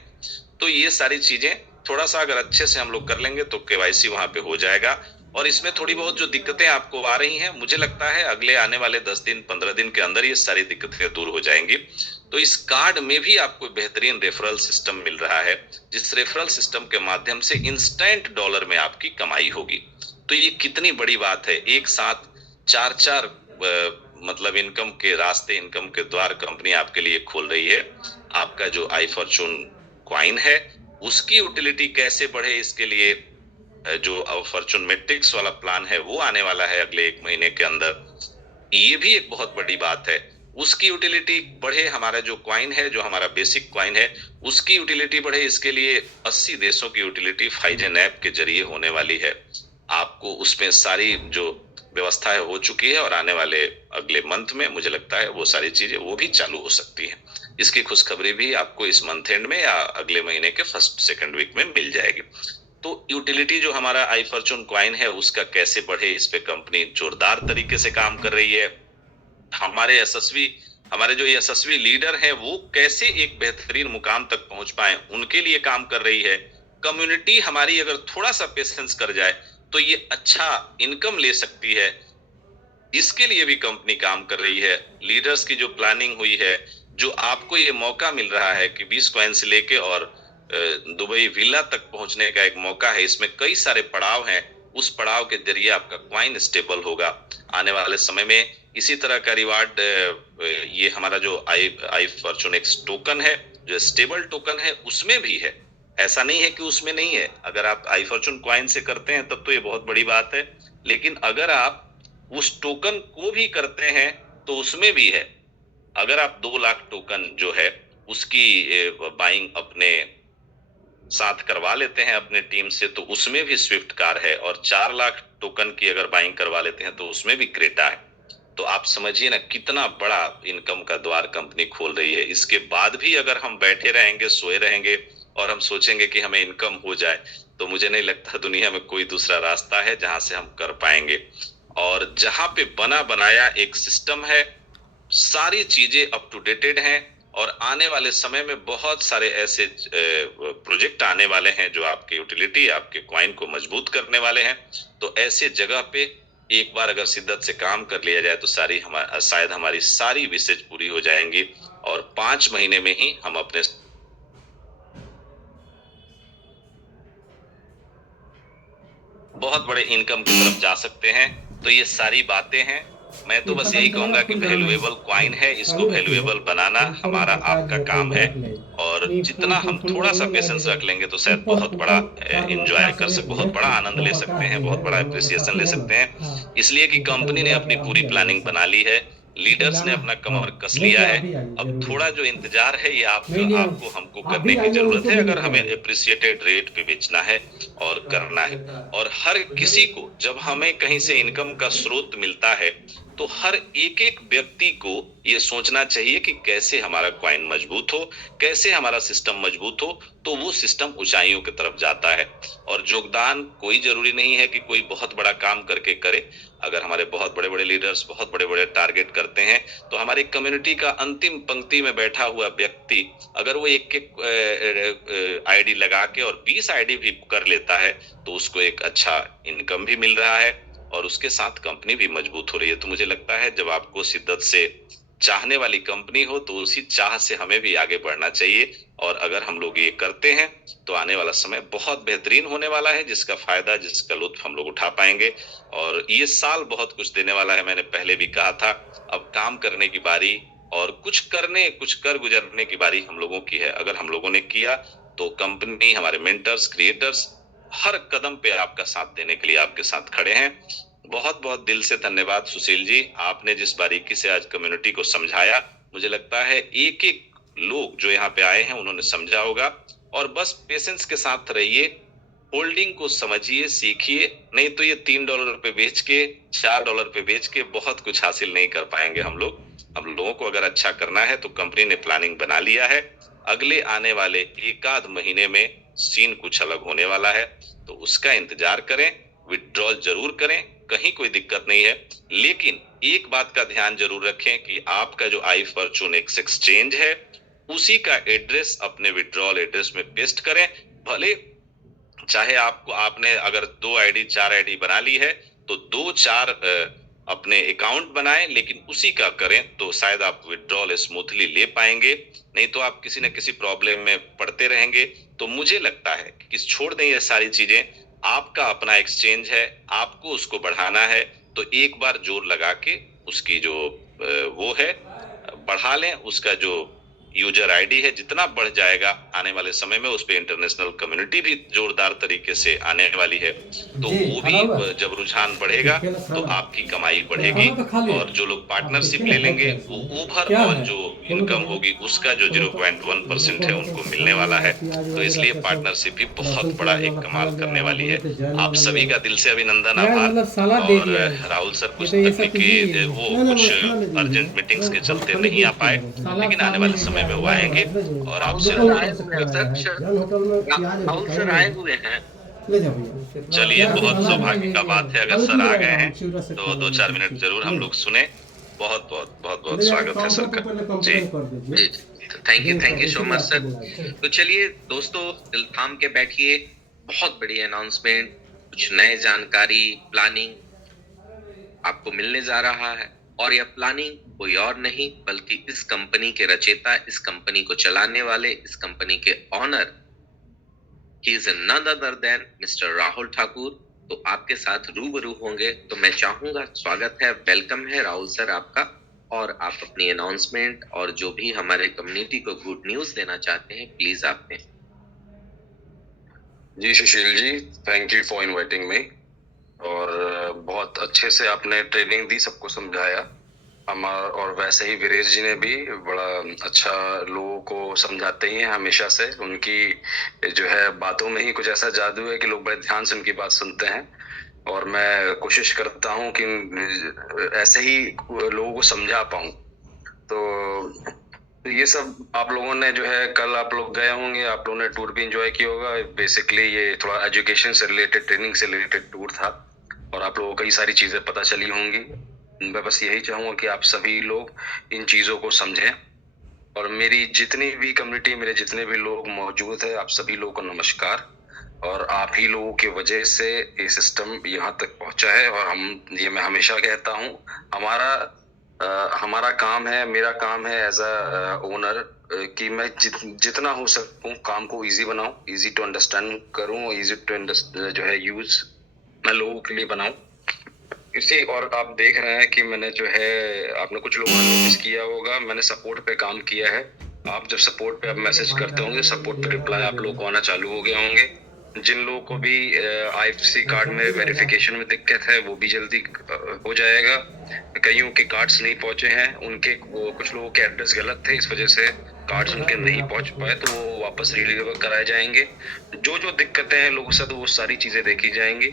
तो ये सारी चीजें थोड़ा सा अगर अच्छे से हम लोग कर लेंगे तो केवाईसी वहां पे हो जाएगा। और इसमें थोड़ी बहुत जो दिक्कतें आपको आ रही हैं, मुझे लगता है अगले आने वाले 10 दिन 15 दिन के अंदर ये सारी दिक्कतें दूर हो जाएंगी। तो इस कार्ड में भी आपको बेहतरीन रेफरल सिस्टम मिल रहा है, जिस रेफरल सिस्टम के माध्यम से इंस्टेंट डॉलर में आपकी कमाई होगी। तो ये कितनी बड़ी बात है, एक साथ 4 मतलब इनकम के रास्ते, इनकम के द्वार कंपनी आपके लिए खोल रही है। आपका जो आई फॉर्चून क्वाइन है उसकी यूटिलिटी कैसे बढ़े, इसके लिए जो फॉर्चून मैट्रिक्स वाला प्लान है वो आने वाला है अगले 1 महीने के अंदर। ये भी एक बहुत बड़ी बात है, उसकी यूटिलिटी बढ़े। हमारा जो क्वाइन है, जो हमारा बेसिक क्वाइन है, उसकी यूटिलिटी बढ़े। इसके लिए 80 देशों की यूटिलिटी फाइजन ऐप के जरिए होने वाली है। आपको उसमें सारी जो व्यवस्थाएं हो चुकी है और आने वाले अगले मंथ में मुझे लगता है वो सारी चीजें वो भी चालू हो सकती हैं। इसकी खुशखबरी भी आपको इस मंथ एंड में या अगले महीने के फर्स्ट सेकंड वीक में मिल जाएगी। तो यूटिलिटी जो हमारा आई फॉर्चून क्वाइन है उसका कैसे बढ़े, इस पे कंपनी जोरदार तरीके से काम कर रही है। हमारे जो यशस्वी लीडर हैं वो कैसे एक बेहतरीन मुकाम तक पहुंच पाए, उनके लिए काम कर रही है। कम्युनिटी हमारी अगर थोड़ा सा पेशेंस कर जाए तो ये अच्छा इनकम ले सकती है, इसके लिए भी कंपनी काम कर रही है। लीडर्स की जो प्लानिंग हुई है, जो आपको ये मौका मिल रहा है कि 20 कॉइन से लेके और दुबई विला तक पहुंचने का एक मौका है, इसमें कई सारे पड़ाव हैं। उस पड़ाव के जरिए आपका क्वाइन स्टेबल होगा आने वाले समय में। इसी तरह का रिवार्ड ये हमारा जो आई फॉर्चून एक्स टोकन है, जो स्टेबल टोकन है, उसमें भी है। ऐसा नहीं है कि उसमें नहीं है। अगर आप आई फॉर्चून क्वाइन से करते हैं तब तो ये बहुत बड़ी बात है, लेकिन अगर आप उस टोकन को भी करते हैं तो उसमें भी है। अगर आप 2 लाख टोकन जो है उसकी बाइंग अपने साथ करवा लेते हैं अपने टीम से, तो उसमें भी स्विफ्ट कार है। और 4 लाख टोकन की अगर बाइंग करवा लेते हैं तो उसमें भी क्रेटा है। तो आप समझिए ना कितना बड़ा इनकम का द्वार कंपनी खोल रही है। इसके बाद भी अगर हम बैठे रहेंगे, सोए रहेंगे और हम सोचेंगे कि हमें इनकम हो जाए, तो मुझे नहीं लगता दुनिया में कोई दूसरा रास्ता है जहां से हम कर पाएंगे। और जहां पे बना बनाया एक सिस्टम है, सारी चीजें अप टू डेटेड हैं, और आने वाले समय में बहुत सारे ऐसे प्रोजेक्ट आने वाले हैं जो आपके यूटिलिटी, आपके क्वाइन को मजबूत करने वाले हैं। तो ऐसे जगह पे एक बार अगर शिद्दत से काम कर लिया जाए तो शायद हमारी सारी विशेष पूरी हो जाएंगी और 5 महीने में ही हम अपने बहुत बड़े इनकम की तरफ जा सकते हैं। तो ये सारी बातें हैं। मैं तो बस यही कहूंगा कि वैल्यूएबल क्वाइन है, इसको वैल्यूएबल बनाना हमारा आपका काम है। और जितना हम थोड़ा सा पेशेंस रख लेंगे तो शायद बहुत बड़ा एंजॉय कर सकते, बहुत बड़ा आनंद ले सकते हैं, बहुत बड़ा एप्रिसिएशन ले सकते हैं। इसलिए कि कंपनी ने अपनी पूरी प्लानिंग बना ली है, लीडर्स ने अपना कमर कस लिया है। अब थोड़ा जो इंतजार है ये आपको हमको करने की जरूरत है, अगर हमें एप्रिसिएटेड रेट पे बेचना है और करना है। और हर किसी को जब हमें कहीं से इनकम का स्रोत मिलता है तो हर एक व्यक्ति को ये सोचना चाहिए कि कैसे हमारा क्वाइन मजबूत हो, कैसे हमारा सिस्टम मजबूत हो, तो वो सिस्टम ऊंचाइयों की तरफ जाता है। और योगदान कोई जरूरी नहीं है कि कोई बहुत बड़ा काम करके करे। अगर हमारे बहुत बड़े बड़े लीडर्स बहुत बड़े बड़े टारगेट करते हैं तो हमारी कम्युनिटी का अंतिम पंक्ति में बैठा हुआ व्यक्ति अगर वो एक आईडी लगा के और 20 आईडी भी कर लेता है तो उसको एक अच्छा इनकम भी मिल रहा है और उसके साथ कंपनी भी मजबूत हो रही है। तो मुझे लगता है जब आपको शिद्दत से चाहने वाली कंपनी हो तो उसी चाह से हमें भी आगे बढ़ना चाहिए। और अगर हम लोग ये करते हैं तो आने वाला समय बहुत बेहतरीन होने वाला है, जिसका फायदा, जिसका लुत्फ हम लोग उठा पाएंगे। और ये साल बहुत कुछ देने वाला है, मैंने पहले भी कहा था। अब काम करने की बारी और कुछ कर गुजरने की बारी हम लोगों की है। अगर हम लोगों ने किया तो कंपनी, हमारे मेंटर्स, क्रिएटर्स हर कदम पे आपका साथ देने के लिए आपके साथ खड़े हैं। बहुत बहुत दिल से धन्यवाद सुशील जी, आपने जिस बारीकी से आज कम्युनिटी को समझाया, मुझे लगता है एक एक लोग जो यहाँ पे आए हैं उन्होंने समझा होगा। और बस पेशेंस के साथ रहिए, होल्डिंग को समझिए, सीखिए, नहीं तो ये $3 पे बेच के, $4 पे बेच के बहुत कुछ हासिल नहीं कर पाएंगे हम लोग। हम लोगों को अगर अच्छा करना है तो कंपनी ने प्लानिंग बना लिया है, अगले आने वाले एक आध महीने में सीन कुछ अलग होने वाला है, तो उसका इंतजार करें। विड्रॉल जरूर करें, कहीं कोई दिक्कत नहीं है, लेकिन एक बात का ध्यान जरूर रखें कि आपका जो iFortune एक्सचेंज है उसी का एड्रेस अपने विड्रॉल एड्रेस में पेस्ट करें। भले चाहे आपने अगर 2 आईडी 4 आईडी बना ली है तो 2-4 अपने अकाउंट बनाएं, लेकिन उसी का करें तो शायद आप विड्रॉल स्मूथली ले पाएंगे। नहीं तो आप किसी न किसी प्रॉब्लम में पड़ते रहेंगे। तो मुझे लगता है कि छोड़ दें ये सारी चीजें, आपका अपना एक्सचेंज है, आपको उसको बढ़ाना है, तो एक बार जोर लगा के उसकी जो वो है बढ़ा लें। उसका जो यूजर आईडी है जितना बढ़ जाएगा आने वाले समय में, उस पे इंटरनेशनल कम्युनिटी भी जोरदार तरीके से आने वाली है, तो वो भी जब रुझान बढ़ेगा तो आपकी कमाई बढ़ेगी। और जो लोग पार्टनरशिप ले लेंगे वो ओवरऑल जो इनकम होगी उसका जो 0.1% है उनको मिलने वाला है। तो इसलिए पार्टनरशिप भी बहुत बड़ा एक कमाल करने वाली है। आप सभी का दिल से अभिनंदन, आभार। और राहुल सर कुछ तकनीकी वो कुछ अर्जेंट मीटिंग्स के चलते नहीं आ पाए, लेकिन आने वाले समय में वो आएंगे और आपसे राहुल सर आए हुए हैं। चलिए, बहुत सौभाग्य का बात है अगर सर आ गए हैं तो 2-4 मिनट जरूर हम लोग सुने। बहुत बहुत बहुत बहुत स्वागत है सर का। जी, thank you so much sir. तो चलिए दोस्तों, दिल थाम के बैठिए, बहुत बड़ी अनाउंसमेंट, कुछ नए जानकारी, प्लानिंग आपको मिलने जा रहा है। और यह प्लानिंग कोई और नहीं बल्कि इस कंपनी के रचयिता, इस कंपनी को चलाने वाले, इस कंपनी के owner, he is none other than mister Rahul Thakur. तो आपके साथ रूबरू होंगे। तो मैं चाहूंगा, स्वागत है, वेलकम है राहुल सर आपका, और आप अपनी अनाउंसमेंट और जो भी हमारे कम्युनिटी को गुड न्यूज देना चाहते हैं प्लीज आप दें। जी Sushil ji, thank you for inviting me. और बहुत अच्छे से आपने ट्रेनिंग दी, सबको समझाया। और वैसे ही वीरेश जी ने भी बड़ा अच्छा लोगों को समझाते ही हैं हमेशा से। उनकी जो है बातों में ही कुछ ऐसा जादू है कि लोग बड़े ध्यान से उनकी बात सुनते हैं। और मैं कोशिश करता हूं कि ऐसे ही लोगों को समझा पाऊं। तो ये सब आप लोगों ने जो है, कल आप लोग गए होंगे, आप लोगों ने टूर भी एंजॉय किया होगा। बेसिकली ये थोड़ा एजुकेशन से रिलेटेड, ट्रेनिंग से रिलेटेड टूर था और आप लोगों को कई सारी चीजें पता चली होंगी। मैं बस यही चाहूंगा कि आप सभी लोग इन चीजों को समझें। और मेरी जितनी भी कम्युनिटी, मेरे जितने भी लोग मौजूद है, आप सभी लोगों को नमस्कार। और आप ही लोगों की वजह से ये सिस्टम यहाँ तक पहुंचा है। और मैं हमेशा कहता हूँ, हमारा काम है, मेरा काम है एज अ ओनर कि मैं जितना हो सकूं काम को इजी बनाऊं, इजी टू अंडरस्टैंड करूं, इजी टू जो है यूज मैं लोगों के लिए बनाऊं इसी। और आप देख रहे हैं कि मैंने जो है, आपने कुछ लोगों ने नोटिस किया होगा, मैंने सपोर्ट पे काम किया है। आप जब सपोर्ट पे आप मैसेज करते होंगे, सपोर्ट पे रिप्लाई आप लोगों को आना चालू हो गए होंगे। जिन लोगों को भी IFSC कार्ड में वेरिफिकेशन में दिक्कत है वो भी जल्दी हो जाएगा। कईयों के कार्ड्स नहीं पहुंचे हैं, उनके कुछ लोगों के एड्रेस गलत थे, इस वजह से कार्ड्स उनके नहीं पहुंच पाए, तो वो वापस रिलीवर कराए जाएंगे। जो दिक्कतें हैं लोगों से, तो वो सारी चीजें देखी जाएंगी।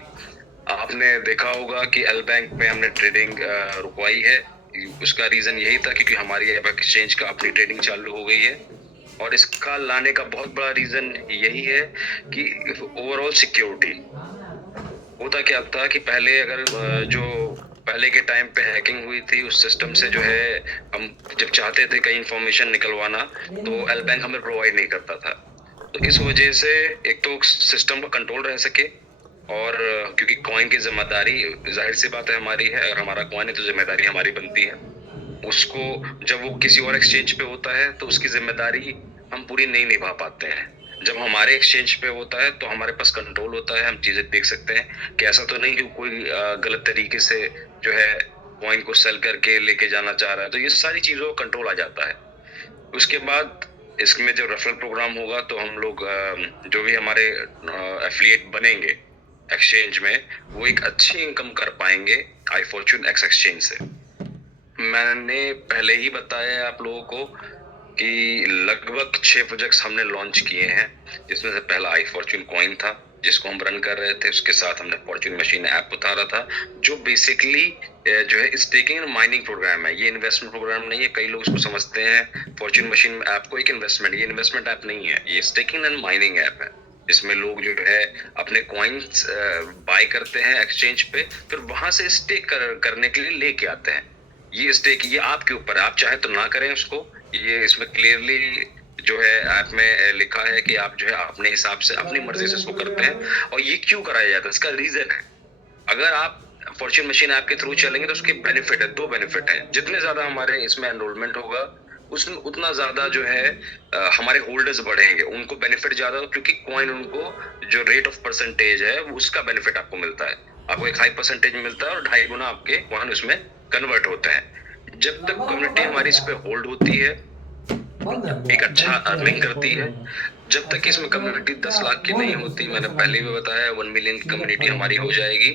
आपने देखा होगा कि एल बैंक में हमने ट्रेडिंग रुकवाई है। उसका रीजन यही था क्योंकि हमारी एक्सचेंज का अपनी ट्रेडिंग चालू हो गई है। और इसका लाने का बहुत बड़ा रीजन यही है कि ओवरऑल सिक्योरिटी। होता क्या था कि पहले अगर जो पहले के टाइम पे हैकिंग हुई थी, उस सिस्टम से जो है हम जब चाहते थे कहीं इंफॉर्मेशन निकलवाना तो एल बैंक हमें प्रोवाइड नहीं करता था। तो इस वजह से एक तो सिस्टम का कंट्रोल रह सके, और क्योंकि कॉइन की जिम्मेदारी जाहिर सी बात है हमारी है, और हमारा कॉइन है तो जिम्मेदारी हमारी बनती है। उसको जब वो किसी और एक्सचेंज पे होता है तो उसकी जिम्मेदारी हम पूरी नहीं निभा पाते हैं। जब हमारे एक्सचेंज पे होता है तो हमारे पास कंट्रोल होता है, हम चीजें देख सकते हैं कि ऐसा तो नहीं कि कोई गलत तरीके से जो है कॉइन को सेल करके लेके जाना चाह रहा है, तो ये सारी चीजों का कंट्रोल आ जाता है। उसके बाद इसमें जो रेफरल प्रोग्राम होगा तो हम लोग जो भी हमारे एफिलिएट बनेंगे एक्सचेंज में, वो एक अच्छी इनकम कर पाएंगे iFortune X एक्सचेंज से। मैंने पहले ही बताया आप लोगों को कि लगभग 6 प्रोजेक्ट्स हमने लॉन्च किए हैं, जिसमें से पहला iFortune कॉइन था जिसको हम रन कर रहे थे। उसके साथ हमने फॉर्च्यून मशीन ऐप उतारा था, जो बेसिकली जो है स्टेकिंग एंड माइनिंग प्रोग्राम है। ये इन्वेस्टमेंट प्रोग्राम नहीं है। कई लोग इसको समझते हैं फॉर्च्यून मशीन ऐप को एक इन्वेस्टमेंट, ये इन्वेस्टमेंट ऐप नहीं है, ये स्टेकिंग एंड माइनिंग ऐप है। इसमें लोग जो है अपने कॉइन्स बाय करते हैं एक्सचेंज पे, फिर वहां से स्टेक करने के लिए लेके आते हैं। ये स्टेक ये आपके ऊपर है, आप चाहे तो ना करें उसको। ये इसमें क्लियरली जो है ऐप में लिखा है कि आप जो है अपने हिसाब से अपनी मर्जी से इसको करते हैं। और ये क्यों कराया जाता है, इसका रीजन है। अगर आप फॉर्च्यून मशीन ऐप के थ्रू चलेंगे तो उसके बेनिफिट है, 2 बेनिफिट है। जितने ज्यादा हमारे इसमें एनरोलमेंट होगा उसमें उतना ज्यादा जो है हमारे होल्डर्स बढ़ेंगे, उनको बेनिफिट ज्यादा, क्योंकि कॉइन उनको जो रेट ऑफ परसेंटेज है उसका बेनिफिट आपको मिलता है। आपको एक हाई परसेंटेज मिलता है और 2.5 गुना आपके कॉइन उसमें कन्वर्ट होते हैं। जब तक कम्युनिटी हमारी इस पे होल्ड होती है, एक अच्छा अर्निंग करती है, जब तक इसमें कम्युनिटी 10 लाख की नहीं होती, मैंने पहले भी बताया 1 मिलियन की कम्युनिटी हमारी हो जाएगी।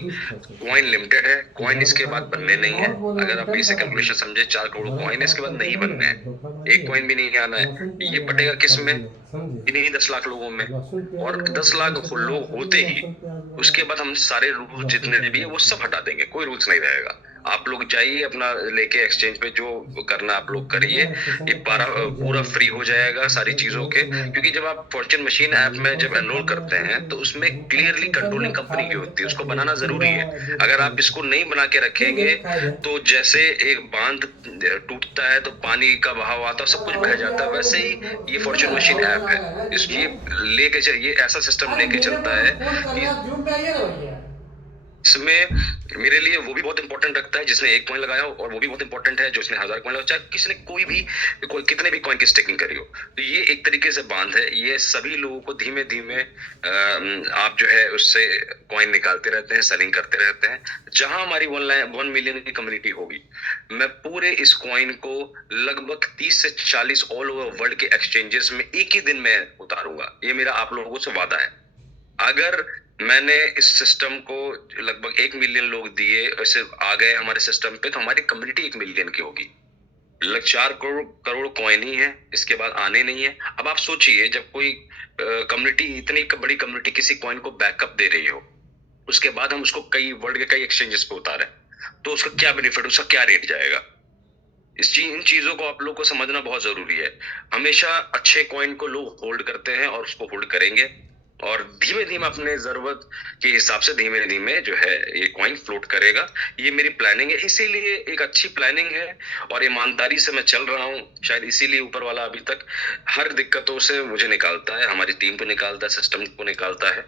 कॉइन लिमिटेड है, कॉइन इसके बाद बनने नहीं है। अगर आप बेसिक कैलकुलेशन समझे, 4 करोड़ कॉइन इसके बाद नहीं बनने हैं, एक कॉइन भी नहीं आना है। ये बटेगा किस में? इन्हीं 10 लाख लोगों में। और 10 लाख लोग होते ही उसके बाद हम सारे रूल्स जितने भी है वो सब हटा देंगे, कोई रूल्स नहीं रहेगा। आप लोग जाइए अपना लेके एक्सचेंज पे, जो करना आप लोग करिए। ये पूरा फ्री हो जाएगा सारी चीजों के, क्योंकि जब आप फॉर्च्यून मशीन ऐप में जब एनरोल करते हैं तो उसमें क्लियरली कंट्रोलिंग कंपनी की होती है, उसको बनाना जरूरी है। अगर आप इसको नहीं बना के रखेंगे तो जैसे एक बांध टूटता है तो पानी का बहाव आता है, सब कुछ बह जाता है, वैसे ही ये फॉर्च्यून मशीन ऐप है। इसकी लेके ये ऐसा सिस्टम लेके चलता है कि इसमें मेरे लिए वो भी बहुत इंपॉर्टेंट रखता है जिसने 1 कॉइन लगाया हो, और वो भी बहुत इंपॉर्टेंट है जो इसने 1000 कॉइन लगाया, चाहे किसी ने कोई कितने भी कॉइन की स्टेकिंग करी हो। तो ये एक तरीके से बांध है, ये सभी लोगों को धीमे धीमे आप जो है उससे कॉइन निकालते रहते हैं, सेलिंग करते रहते हैं। जहां हमारी 1 मिलियन की कम्युनिटी होगी, मैं पूरे इस कॉइन को लगभग 30 से 40 ऑल ओवर वर्ल्ड के एक्सचेंजेस में एक ही दिन में उतारूंगा। ये मेरा आप लोगों से वादा है। अगर मैंने इस सिस्टम को लगभग 1 मिलियन लोग दिए, ऐसे आ गए हमारे सिस्टम पे, तो हमारी कम्युनिटी 1 मिलियन की होगी। लगभग 4 करोड़ कॉइन ही है, इसके बाद आने नहीं है। अब आप सोचिए, जब कोई कम्युनिटी, इतनी बड़ी कम्युनिटी किसी कॉइन को बैकअप दे रही हो, उसके बाद हम उसको वर्ल्ड के कई एक्सचेंजेस पे उतारे, तो उसका क्या बेनिफिट, उसका क्या रेट जाएगा। इन चीजों को आप लोग को समझना बहुत जरूरी है। हमेशा अच्छे कॉइन को लोग होल्ड करते हैं और उसको होल्ड करेंगे, और धीमे धीमे अपने जरूरत के हिसाब से धीमे धीमे जो है ये कॉइन फ्लोट करेगा। ये मेरी प्लानिंग है, इसीलिए एक अच्छी प्लानिंग है और ईमानदारी से मैं चल रहा हूँ। शायद इसीलिए ऊपर वाला अभी तक हर दिक्कतों से मुझे निकालता है, हमारी टीम को निकालता है, सिस्टम को निकालता है।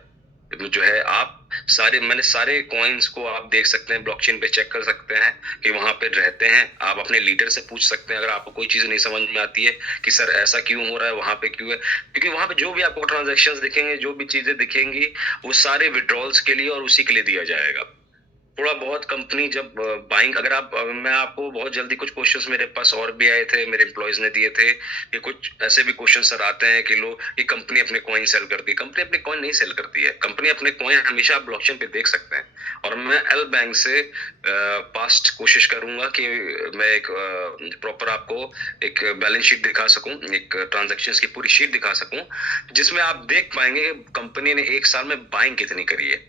जो है आप मैंने सारे कॉइन्स को आप देख सकते हैं, ब्लॉकचेन पे चेक कर सकते हैं कि वहां पे रहते हैं। आप अपने लीडर से पूछ सकते हैं अगर आपको कोई चीज नहीं समझ में आती है कि सर ऐसा क्यों हो रहा है, वहां पे क्यों है। क्योंकि वहां पे जो भी आपको ट्रांजैक्शंस दिखेंगे, जो भी चीजें दिखेंगी, वो सारे विड्रॉल्स के लिए और उसी के लिए दिया जाएगा। थोड़ा बहुत कंपनी जब बाइंग, अगर आप मैं आपको बहुत जल्दी, कुछ क्वेश्चंस मेरे पास और भी आए थे, मेरे एम्प्लॉयज ने दिए थे कि कुछ ऐसे भी क्वेश्चन सर आते हैं कि लोग, ये कंपनी अपने कॉइन सेल करती है। कंपनी अपने कॉइन नहीं सेल करती है, कंपनी अपने कॉइन हमेशा आप ब्लॉकचेन पे देख सकते हैं। और मैं एल बैंक से पास्ट कोशिश करूंगा कि मैं एक प्रॉपर आपको एक बैलेंस शीट दिखा सकूं, एक ट्रांजेक्शन की पूरी शीट दिखा सकूं, जिसमें आप देख पाएंगे कि कंपनी ने 1 साल में बाइंग कितनी करी है।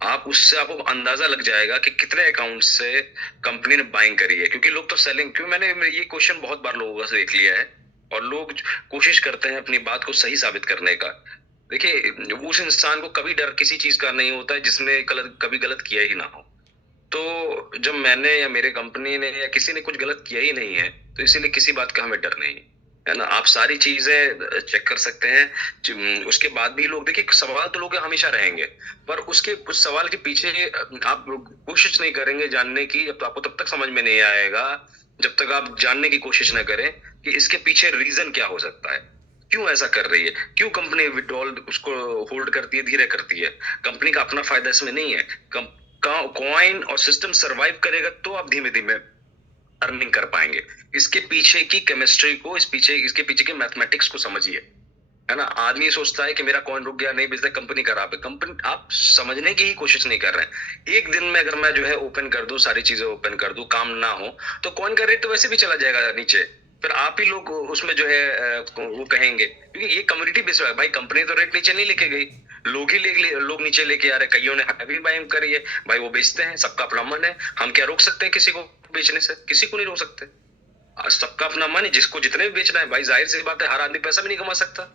आप उससे आपको अंदाजा लग जाएगा कि कितने अकाउंट से कंपनी ने बाइंग करी है। क्योंकि लोग तो सेलिंग, क्योंकि मैंने ये क्वेश्चन बहुत बार लोगों से देख लिया है, और लोग कोशिश करते हैं अपनी बात को सही साबित करने का। देखिए, उस इंसान को कभी डर किसी चीज का नहीं होता है जिसने कभी गलत किया ही ना हो। तो जब मैंने या मेरे कंपनी ने या किसी ने कुछ गलत किया ही नहीं है, तो इसीलिए किसी बात का हमें डर नहीं है ना। आप सारी चीजें चेक कर सकते हैं। उसके बाद भी लोग, देखिए, सवाल तो लोग हमेशा रहेंगे, पर उसके कुछ सवाल के पीछे आप कोशिश नहीं करेंगे जानने की, जब तो आपको तब तक समझ में नहीं आएगा जब तक आप जानने की कोशिश ना करें कि इसके पीछे रीजन क्या हो सकता है, क्यों ऐसा कर रही है, क्यों कंपनी विड्रॉल उसको होल्ड करती है, धीरे करती है। कंपनी का अपना फायदा इसमें नहीं है। कॉइन और सिस्टम सरवाइव करेगा तो आप धीमे धीमे अर्निंग कर पाएंगे। इसके पीछे की केमिस्ट्री को, इसके पीछे के मैथमेटिक्स को समझिए, है ना। आदमी सोचता है कि मेरा कॉइन रुक गया, नहीं बेचता, कंपनी खराब है। कंपनी, आप समझने की ही कोशिश नहीं कर रहे हैं। एक दिन में अगर मैं जो है ओपन कर दूं, सारी चीजें ओपन कर दूं, काम ना हो तो कॉइन का रेट तो वैसे भी चला जाएगा नीचे। फिर आप ही लोग उसमें जो है वो कहेंगे, क्योंकि ये कम्युनिटी बेस्ड है भाई। कंपनी तो रेट नीचे नहीं लेके गई, लोग नीचे लेके आ रहे। कईयों ने हैवी बाइंग करी है भाई, वो बेचते हैं, सबका अपना मन है। हम क्या रोक सकते हैं किसी को बेचने से? किसी को नहीं रोक सकते। सबका अपना मन है, जिसको जितने भी बेचना है भाई। जाहिर सी बात है, हर आदमी पैसा भी नहीं कमा सकता।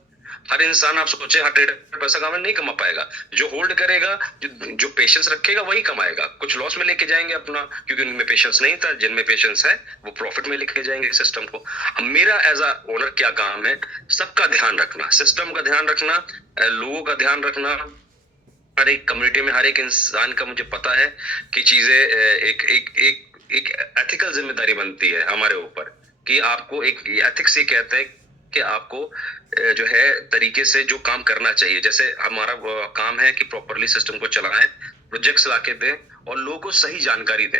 हर इंसान, आप सोचे, हर ट्रेडर पैसा कमा नहीं कमा पाएगा। जो होल्ड करेगा, जो पेशेंस रखेगा, वही कमाएगा। कुछ लॉस में लेके जाएंगे अपना, क्योंकि उनमें पेशेंस नहीं था। जिनमें पेशेंस है वो प्रॉफिट में लेके जाएंगे सिस्टम को। अब मेरा एज अ ओनर क्या काम है? सबका ध्यान रखना, सिस्टम का ध्यान रखना, लोगों का ध्यान रखना। हर एक कम्युनिटी में हर एक इंसान का मुझे पता है कि चीजें एक एथिकल जिम्मेदारी बनती है हमारे ऊपर, कि आपको एक एथिक्स ये कहता है कि आपको जो है तरीके से जो काम करना चाहिए। जैसे हमारा काम है कि प्रॉपरली सिस्टम को चलाएं, प्रोजेक्ट्स लाके दें और लोगों को सही जानकारी दें।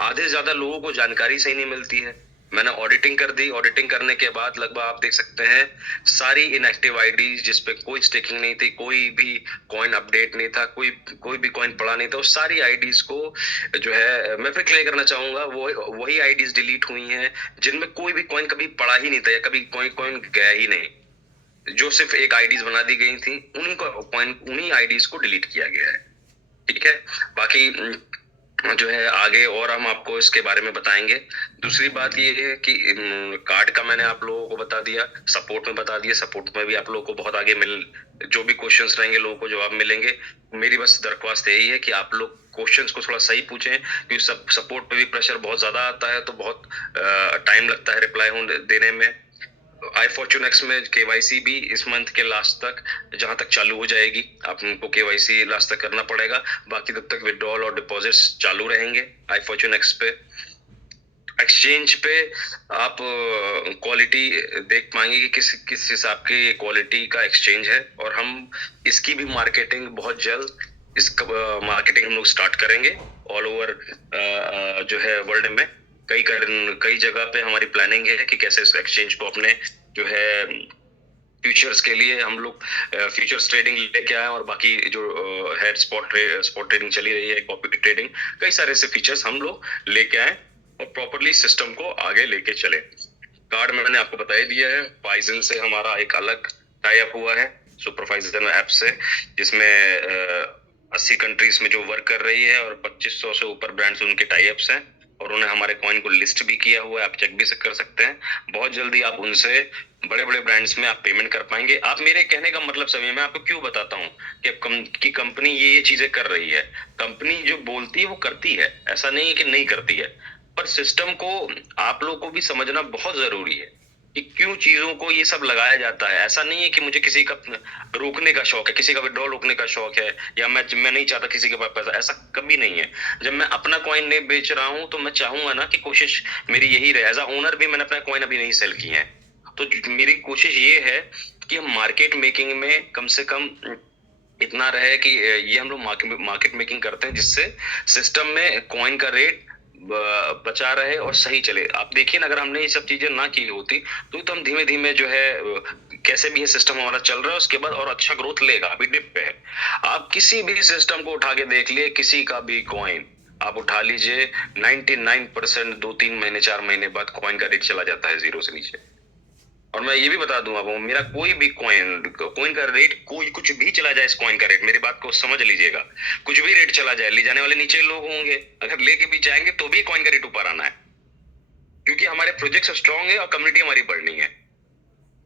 आधे से ज्यादा लोगों को जानकारी सही नहीं मिलती है। मैंने ऑडिटिंग कर दी, ऑडिटिंग करने के बाद लगभग आप देख सकते हैं सारी इनएक्टिव आईडी, जिसपे कोई स्टेकिंग नहीं थी, कोई भी कॉइन अपडेट नहीं था, कोई भी कॉइन पड़ा नहीं था, उस सारी आईडीज को जो है मैं फिर क्लियर करना चाहूंगा, वो वही आईडीज डिलीट हुई हैं जिनमें कोई भी कॉइन कभी पड़ा ही नहीं था या कभी कॉइन गया ही नहीं। जो सिर्फ एक आईडीज बना दी गई थी, उन्हीं आईडीज को डिलीट किया गया है। ठीक है, बाकी जो है आगे और हम आपको इसके बारे में बताएंगे। दूसरी बात ये है कि कार्ड का मैंने आप लोगों को बता दिया, सपोर्ट में बता दिया। सपोर्ट में भी आप लोगों को बहुत आगे जो भी क्वेश्चंस रहेंगे लोगों को जवाब मिलेंगे। मेरी बस दरख्वास्त यही है कि आप लोग क्वेश्चंस को थोड़ा सही पूछें, क्योंकि सपोर्ट पे भी प्रेशर बहुत ज्यादा आता है, तो बहुत टाइम लगता है रिप्लाई देने में। iFortuneX में KYC भी इस मंथ के लास्ट तक, जहां तक चालू हो जाएगी, आपको KYC लास्ट तक करना पड़ेगा। बाकी तब तक विड्रॉल और डिपॉजिट्स चालू रहेंगे iFortuneX पे। एक्सचेंज पे आप क्वालिटी देख पाएंगे कि किस हिसाब की क्वालिटी का एक्सचेंज है, और हम इसकी भी मार्केटिंग बहुत जल्द, मार्केटिंग हम लोग स्टार्ट करेंगे ऑल ओवर जो है वर्ल्ड में। कई जगह पे हमारी प्लानिंग है कि कैसे इस एक्सचेंज को अपने जो है फ्यूचर्स के लिए हम लोग फ्यूचर्स ट्रेडिंग लेके आए, और बाकी जो है स्पॉट ट्रेडिंग चली रही है, कॉपी ट्रेडिंग, कई सारे ऐसे फीचर्स हम लोग लेके आए और प्रॉपरली सिस्टम को आगे लेके चले। कार्ड में मैंने आपको बता ही दिया है। पाइजन से हमारा एक अलग टाई अप हुआ है, सुपरवाइजर ऐप से, जिसमें 80 कंट्रीज में जो वर्क कर रही है, और 2500 से ऊपर ब्रांड्स उनके टाई अप्स हैं, और उन्होंने हमारे कॉइन को लिस्ट भी किया हुआ है। आप चेक भी कर सकते हैं। बहुत जल्दी आप उनसे बड़े बड़े ब्रांड्स में आप पेमेंट कर पाएंगे। आप मेरे कहने का मतलब समझिए, मैं आपको क्यों बताता हूँ कि कंपनी ये चीजें कर रही है। कंपनी जो बोलती है वो करती है, ऐसा नहीं है कि नहीं करती है, पर सिस्टम को आप लोगों को भी समझना बहुत जरूरी है कि क्यों चीजों को ये सब लगाया जाता है। ऐसा नहीं है कि मुझे किसी का रोकने का शौक है, किसी का विड्रॉल रोकने का शौक है, या मैं नहीं चाहता किसी के पास पैसा, ऐसा कभी नहीं है। जब मैं अपना कॉइन नहीं बेच रहा हूं तो मैं चाहूंगा ना कि कोशिश मेरी यही रहे। एज अ ओनर भी मैंने अपना कॉइन अभी नहीं सेल किए हैं, तो मेरी कोशिश ये है कि हम मार्केट मेकिंग में कम से कम इतना रहे कि ये हम लोग मार्केट मेकिंग करते हैं, जिससे सिस्टम में कॉइन का रेट बचा रहे और सही चले। आप देखिए ना, अगर हमने ये सब चीजें ना की होती तो हम धीमे धीमे जो है कैसे भी ये सिस्टम हमारा चल रहा है, उसके बाद और अच्छा ग्रोथ लेगा। अभी डिप पे है। आप किसी भी सिस्टम को उठा के देख लिए, किसी का भी कॉइन आप उठा लीजिए, 99% 2-3 महीने 4 महीने बाद कॉइन का रेट चला जाता है 0 से नीचे। और मैं ये भी बता दूं आपको, मेरा कोई भी कॉइन का रेट, कोई कुछ भी चला जाए, इस कॉइन का रेट, मेरी बात को समझ लीजिएगा, कुछ भी रेट चला जाए, ले जाने वाले नीचे लोग होंगे, अगर लेके भी जाएंगे तो भी कॉइन का रेट ऊपर आना है, क्योंकि हमारे प्रोजेक्ट स्ट्रांग है और कम्युनिटी हमारी बढ़नी है।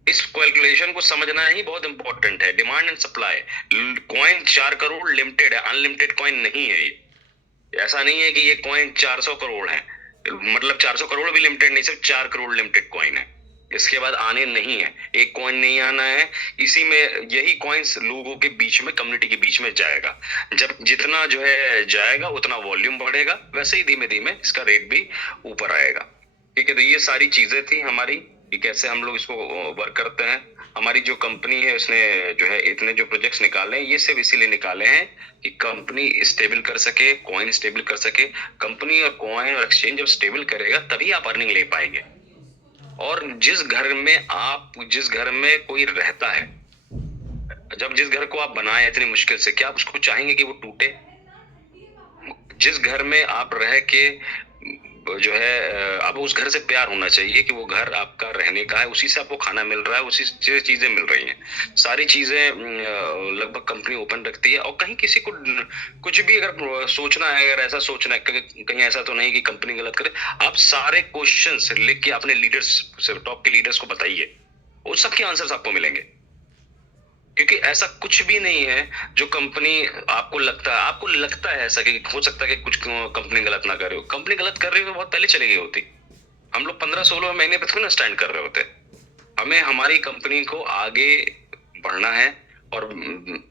इस कैलकुलेशन को समझना ही बहुत इंपॉर्टेंट है। Demand and supply, coin 4 crore limited है, अनलिमिटेड कॉइन नहीं है ये। ऐसा नहीं है कि ये कॉइन 400 करोड़ है, मतलब 400 करोड़ भी लिमिटेड नहीं, सिर्फ 4 करोड़ लिमिटेड कॉइन है। इसके बाद आने नहीं है, एक कॉइन नहीं आना है। इसी में यही कॉइन्स लोगों के बीच में, कम्युनिटी के बीच में जाएगा। जब जितना जो है जाएगा उतना वॉल्यूम बढ़ेगा, वैसे ही धीमे धीमे इसका रेट भी ऊपर आएगा। ठीक है, तो ये सारी चीजें थी हमारी कि कैसे हम लोग इसको वर्क करते हैं। हमारी जो कंपनी है उसने जो है इतने जो प्रोजेक्ट्स निकाले हैं ये सिर्फ इसीलिए निकाले हैं कि कंपनी स्टेबल कर सके, कॉइन स्टेबल कर सके। कंपनी और कॉइन और एक्सचेंज जब स्टेबल करेगा तभी आप अर्निंग ले पाएंगे। और जिस घर में कोई रहता है, जब जिस घर को आप बनाए इतनी मुश्किल से, क्या आप उसको चाहेंगे कि वो टूटे? जिस घर में आप रह के जो है अब उस घर से प्यार होना चाहिए कि वो घर आपका रहने का है, उसी से आपको खाना मिल रहा है, उसी से चीजें मिल रही हैं। सारी चीजें लगभग कंपनी ओपन रखती है। और कहीं किसी को कुछ भी अगर सोचना है, अगर ऐसा सोचना है कहीं ऐसा तो नहीं कि कंपनी गलत करे, आप सारे क्वेश्चंस लिख के अपने लीडर्स से, टॉप के लीडर्स को बताइए, वो सबके आंसर्स आपको मिलेंगे। क्योंकि ऐसा कुछ भी नहीं है जो कंपनी आपको लगता है ऐसा कि हो सकता है कि कुछ कंपनी गलत ना कर रही हो। कंपनी गलत कर रही हो तो बहुत पहले चली गई होती। हम लोग 15-16 महीने पे थोड़ी ना स्टैंड कर रहे होते। हमें हमारी कंपनी को आगे बढ़ना है और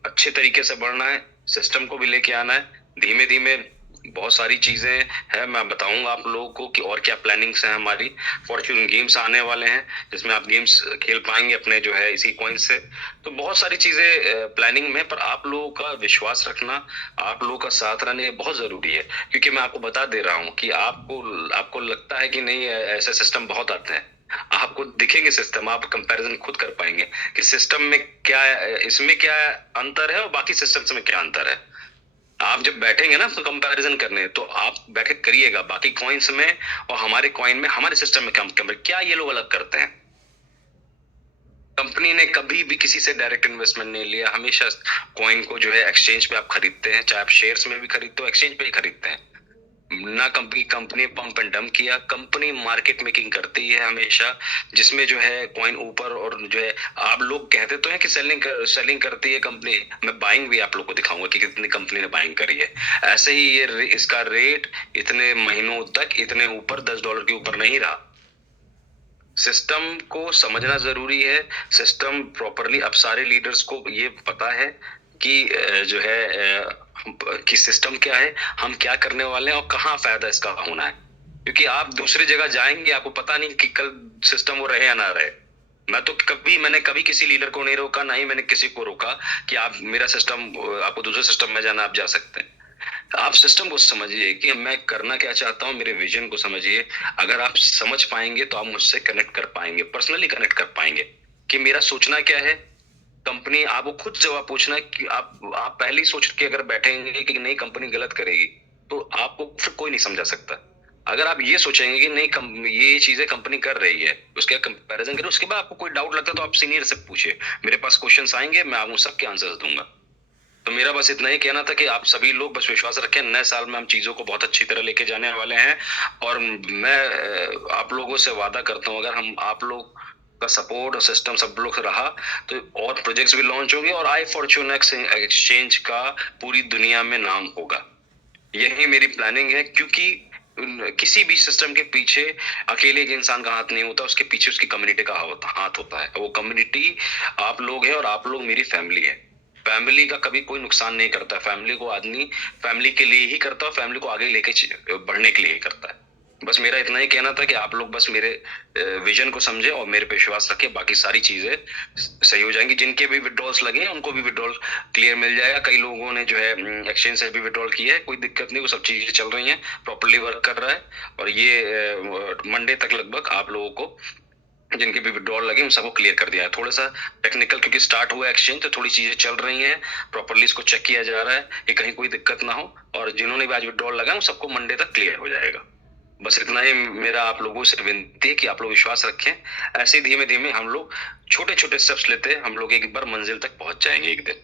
अच्छे तरीके से बढ़ना है, सिस्टम को भी लेके आना है धीमे धीमे। बहुत सारी चीजें हैं, मैं बताऊंगा आप लोगों को कि और क्या प्लानिंग्स हैं हमारी। फॉर्च्यून गेम्स आने वाले हैं जिसमें आप गेम्स खेल पाएंगे अपने जो है इसी कॉइन से। तो बहुत सारी चीजें प्लानिंग में, पर आप लोगों का विश्वास रखना, आप लोगों का साथ रहना बहुत जरूरी है। क्योंकि मैं आपको बता दे रहा हूँ कि आपको लगता है कि नहीं ऐसे सिस्टम बहुत आते हैं, आपको दिखेंगे सिस्टम, आप कंपैरिजन खुद कर पाएंगे कि सिस्टम में क्या, इसमें क्या अंतर है और बाकी सिस्टम्स में क्या अंतर है। आप जब बैठेंगे ना तो कंपैरिजन करने, तो आप बैठे करिएगा बाकी कॉइन्स में और हमारे कॉइन में, हमारे सिस्टम में क्या ये लोग अलग करते हैं। कंपनी ने कभी भी किसी से डायरेक्ट इन्वेस्टमेंट नहीं लिया। हमेशा कॉइन को जो है एक्सचेंज पे आप खरीदते हैं, चाहे आप शेयर्स में भी खरीदते हो, एक्सचेंज पे ही खरीदते हैं ना। कंपनी पंप एंड डंप किया। कंपनी मार्केट मेकिंग करती है हमेशा, जिसमें जो है कॉइन ऊपर और जो है, आप लोग कहते तो हैं कि सेलिंग करती है कंपनी, मैं बाइंग भी आप लोग को दिखाऊंगा कि कितनी कंपनी ने बाइंग करी है। ऐसे ही ये इसका रेट इतने महीनों तक इतने ऊपर $10 के ऊपर नहीं रहा। सिस्टम को समझना जरूरी है, सिस्टम प्रॉपरली। अब सारे लीडर्स को ये पता है कि जो है कि सिस्टम क्या है, हम क्या करने वाले हैं और कहाँ फायदा इसका होना है। क्योंकि आप दूसरी जगह जाएंगे, आपको पता नहीं कि कल सिस्टम वो रहे या ना रहे। मैंने कभी किसी लीडर को नहीं रोका, ना ही मैंने किसी को रोका कि आप मेरा सिस्टम, आपको दूसरे सिस्टम में जाना, आप जा सकते हैं। आप सिस्टम को समझिए कि मैं करना क्या चाहता हूँ, मेरे विजन को समझिए। अगर आप समझ पाएंगे तो आप मुझसे कनेक्ट कर पाएंगे, पर्सनली कनेक्ट कर पाएंगे कि मेरा सोचना क्या है। कंपनी आपको खुद जवाब पूछना है कि आप पहले ही सोच के अगर बैठेंगे कि नहीं कंपनी गलत करेगी, तो आपको फिर कोई नहीं समझा सकता। अगर आप ये सोचेंगे कि नहीं ये चीजें कंपनी कर रही है, उसके कंपैरिजन करें, उसके बाद आपको कोई डाउट लगता है तो आप सीनियर से पूछिए, मेरे पास क्वेश्चंस आएंगे, मैं आपको सबके आंसर्स दूंगा। तो मेरा बस इतना ही कहना था कि आप सभी लोग बस विश्वास रखें, नए साल में हम चीजों को बहुत अच्छी तरह लेके जाने वाले हैं। और मैं आप लोगों से वादा करता हूँ, अगर हम आप लोग का सपोर्ट और सिस्टम सब लोग रहा तो और प्रोजेक्ट्स भी लॉन्च होंगे और iFortunex एक्सचेंज का पूरी दुनिया में नाम होगा। यही मेरी प्लानिंग है। क्योंकि किसी भी सिस्टम के पीछे अकेले एक इंसान का हाथ नहीं होता, उसके पीछे उसकी कम्युनिटी का हाथ होता है। वो कम्युनिटी आप लोग हैं और आप लोग मेरी फैमिली है। फैमिली का कभी कोई नुकसान नहीं करता। फैमिली को आदमी फैमिली के लिए ही करता है, फैमिली को आगे लेके बढ़ने के लिए ही करता है। बस मेरा इतना ही कहना था कि आप लोग बस मेरे विजन को समझे और मेरे पे विश्वास रखें, बाकी सारी चीजें सही हो जाएंगी। जिनके भी विड्रॉल्स लगे हैं उनको भी विड्रॉल क्लियर मिल जाएगा। कई लोगों ने जो है एक्सचेंज से भी विड्रॉल किया है, कोई दिक्कत नहीं, वो सब चीजें चल रही हैं, प्रॉपरली वर्क कर रहा है। और ये मंडे तक लगभग आप लोगों को जिनके भी विड्रॉल लगे उन सबको क्लियर कर दिया है। थोड़ा सा टेक्निकल क्योंकि स्टार्ट हुआ एक्सचेंज, तो थोड़ी चीजें चल रही हैं, प्रॉपरली इसको चेक किया जा रहा है कि कहीं कोई दिक्कत ना हो। और जिन्होंने भी आज विड्रॉल लगा उन सबको मंडे तक क्लियर हो जाएगा। बस इतना ही मेरा आप लोगों से विनती है कि आप लोग विश्वास रखें। ऐसे ही धीमे धीमे हम लोग छोटे छोटे स्टेप्स लेते हैं, हम लोग एक बार मंजिल तक पहुंच जाएंगे एक दिन।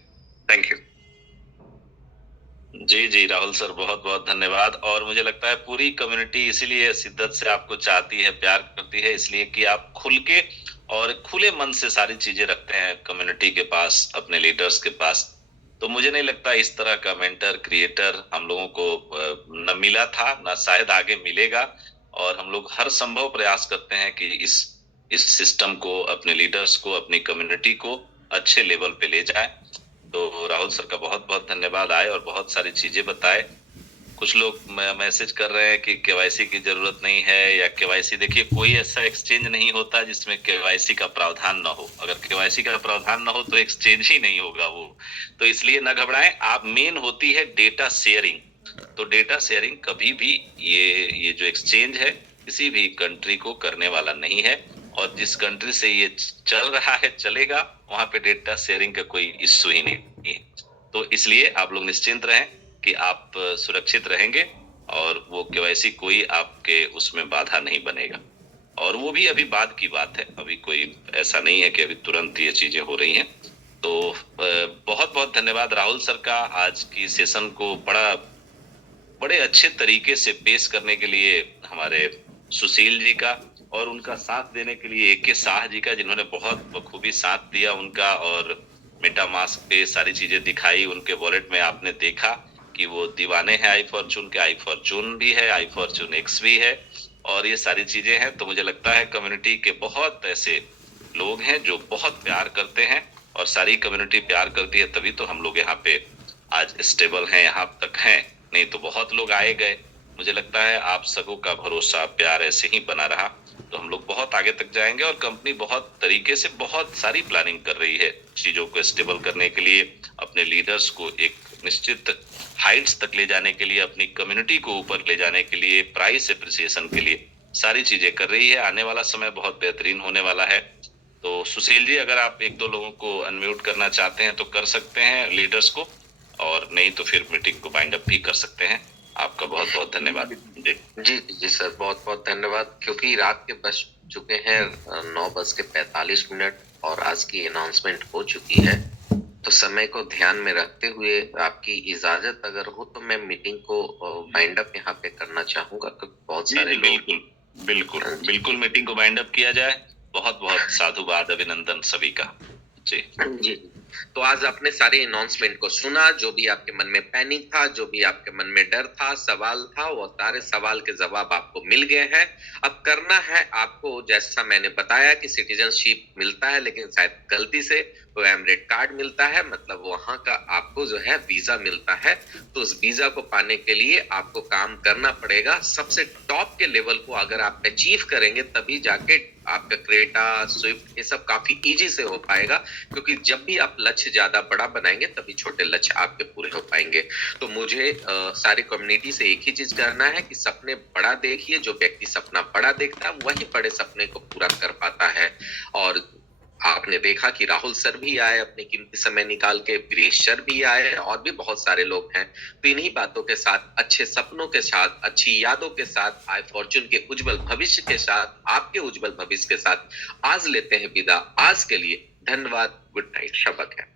Thank you. जी राहुल सर, बहुत बहुत धन्यवाद। और मुझे लगता है पूरी कम्युनिटी इसीलिए शिद्दत से आपको चाहती है, प्यार करती है, इसलिए कि आप खुल के और खुले मन से सारी चीजें रखते हैं कम्युनिटी के पास, अपने लीडर्स के पास। तो मुझे नहीं लगता इस तरह का मेंटर क्रिएटर हम लोगों को न मिला था, न शायद आगे मिलेगा। और हम लोग हर संभव प्रयास करते हैं कि इस सिस्टम को, अपने लीडर्स को, अपनी कम्युनिटी को अच्छे लेवल पे ले जाए। तो राहुल सर का बहुत बहुत धन्यवाद आए और बहुत सारी चीजें बताए। कुछ लोग मैसेज कर रहे हैं कि केवाईसी की जरूरत नहीं है या केवाईसी, देखिए कोई ऐसा एक्सचेंज नहीं होता जिसमें केवाईसी का प्रावधान ना हो। अगर केवाईसी का प्रावधान ना हो तो एक्सचेंज ही नहीं होगा वो। तो इसलिए ना घबराएं आप। मेन होती है डेटा शेयरिंग। तो डेटा शेयरिंग कभी भी ये जो एक्सचेंज है किसी भी कंट्री को करने वाला नहीं है, और जिस कंट्री से ये चल रहा है चलेगा वहां पे डेटा शेयरिंग का कोई इश्यू ही नहीं है। तो इसलिए आप लोग निश्चिंत रहें कि आप सुरक्षित रहेंगे और वो केवाईसी कोई आपके उसमें बाधा नहीं बनेगा। और वो भी अभी बाद की बात है, अभी कोई ऐसा नहीं है कि अभी तुरंत ये चीजें हो रही हैं। तो बहुत बहुत धन्यवाद राहुल सर का आज की सेशन को बड़े अच्छे तरीके से पेश करने के लिए, हमारे सुशील जी का, और उनका साथ देने के लिए AK शाह जी का, जिन्होंने बहुत बखूबी साथ दिया उनका, और मेटामास्क पे सारी चीजें दिखाई। उनके वॉलेट में आपने देखा कि वो दीवाने हैं आई फॉर्चून के, आई फॉर्चून भी है, आई फॉर्चून X भी है, और ये सारी चीजें हैं। तो मुझे लगता है कम्युनिटी के बहुत ऐसे लोग हैं जो बहुत प्यार करते हैं, और सारी कम्युनिटी प्यार करती है तभी तो हम लोग यहाँ पे आज स्टेबल हैं, यहाँ तक हैं। नहीं तो बहुत लोग आए गए। मुझे लगता है आप सबों का भरोसा प्यार ऐसे ही बना रहा तो हम लोग बहुत आगे तक जाएंगे। और कंपनी बहुत तरीके से बहुत सारी प्लानिंग कर रही है चीजों को स्टेबल करने के लिए, अपने लीडर्स को एक निश्चित हाइट्स तक ले जाने के लिए, अपनी कम्युनिटी को ऊपर ले जाने के लिए, प्राइस एप्रिसिएशन के लिए सारी चीजें कर रही है। आने वाला समय बहुत बेहतरीन होने वाला है। तो सुशील जी, अगर आप एक दो लोगों को अनम्यूट करना चाहते हैं तो कर सकते हैं लीडर्स को, और नहीं तो फिर मीटिंग को बाइंड अप भी कर सकते हैं। आपका बहुत बहुत धन्यवाद। जी सर, बहुत बहुत धन्यवाद। क्योंकि रात के बज चुके हैं 9:45 और आज की अनाउंसमेंट हो चुकी है, तो समय को ध्यान में रखते हुए आपकी इजाजत अगर हो तो मैं मीटिंग को बाइंड अप यहाँ पे करना चाहूंगा, क्योंकि बहुत सारे बिल्कुल मीटिंग को बाइंड अप किया जाए। बहुत बहुत साधुवाद, अभिनंदन सभी का। जी। तो आज आपने सारे अनाउंसमेंट को सुना। जो भी आपके मन में पैनिक था, जो भी आपके मन में डर था, सवाल था, वो सारे सवाल के जवाब आपको मिल गए हैं। अब करना है आपको, जैसा मैंने बताया कि सिटीजनशिप मिलता है, लेकिन शायद गलती से तो एमरेट कार्ड मिलता है, मतलब वहां का आपको जो है वीजा मिलता है। तो उस वीजा को पाने के लिए आपको काम करना पड़ेगा। सबसे टॉप के लेवल को अगर आप अचीव करेंगे तभी जाके आपका क्रेटा, स्विफ्ट, ये सब काफी इजी से हो पाएगा। क्योंकि जब भी आप लक्ष्य ज्यादा बड़ा बनाएंगे तभी छोटे लक्ष्य आपके पूरे हो पाएंगे। तो मुझे सारी कम्युनिटी से एक ही चीज करना है कि सपने बड़ा देखिए। जो व्यक्ति सपना बड़ा देखता है वही बड़े सपने को पूरा कर पाता है। और आपने देखा कि राहुल सर भी आए अपने कीमती समय निकाल के, वीरेश सर भी आए, और भी बहुत सारे लोग हैं। तो इन्हीं बातों के साथ, अच्छे सपनों के साथ, अच्छी यादों के साथ, आई फॉर्चून के उज्जवल भविष्य के साथ, आपके उज्जवल भविष्य के साथ आज लेते हैं विदा। आज के लिए धन्यवाद। Good night. शब्बा खैर।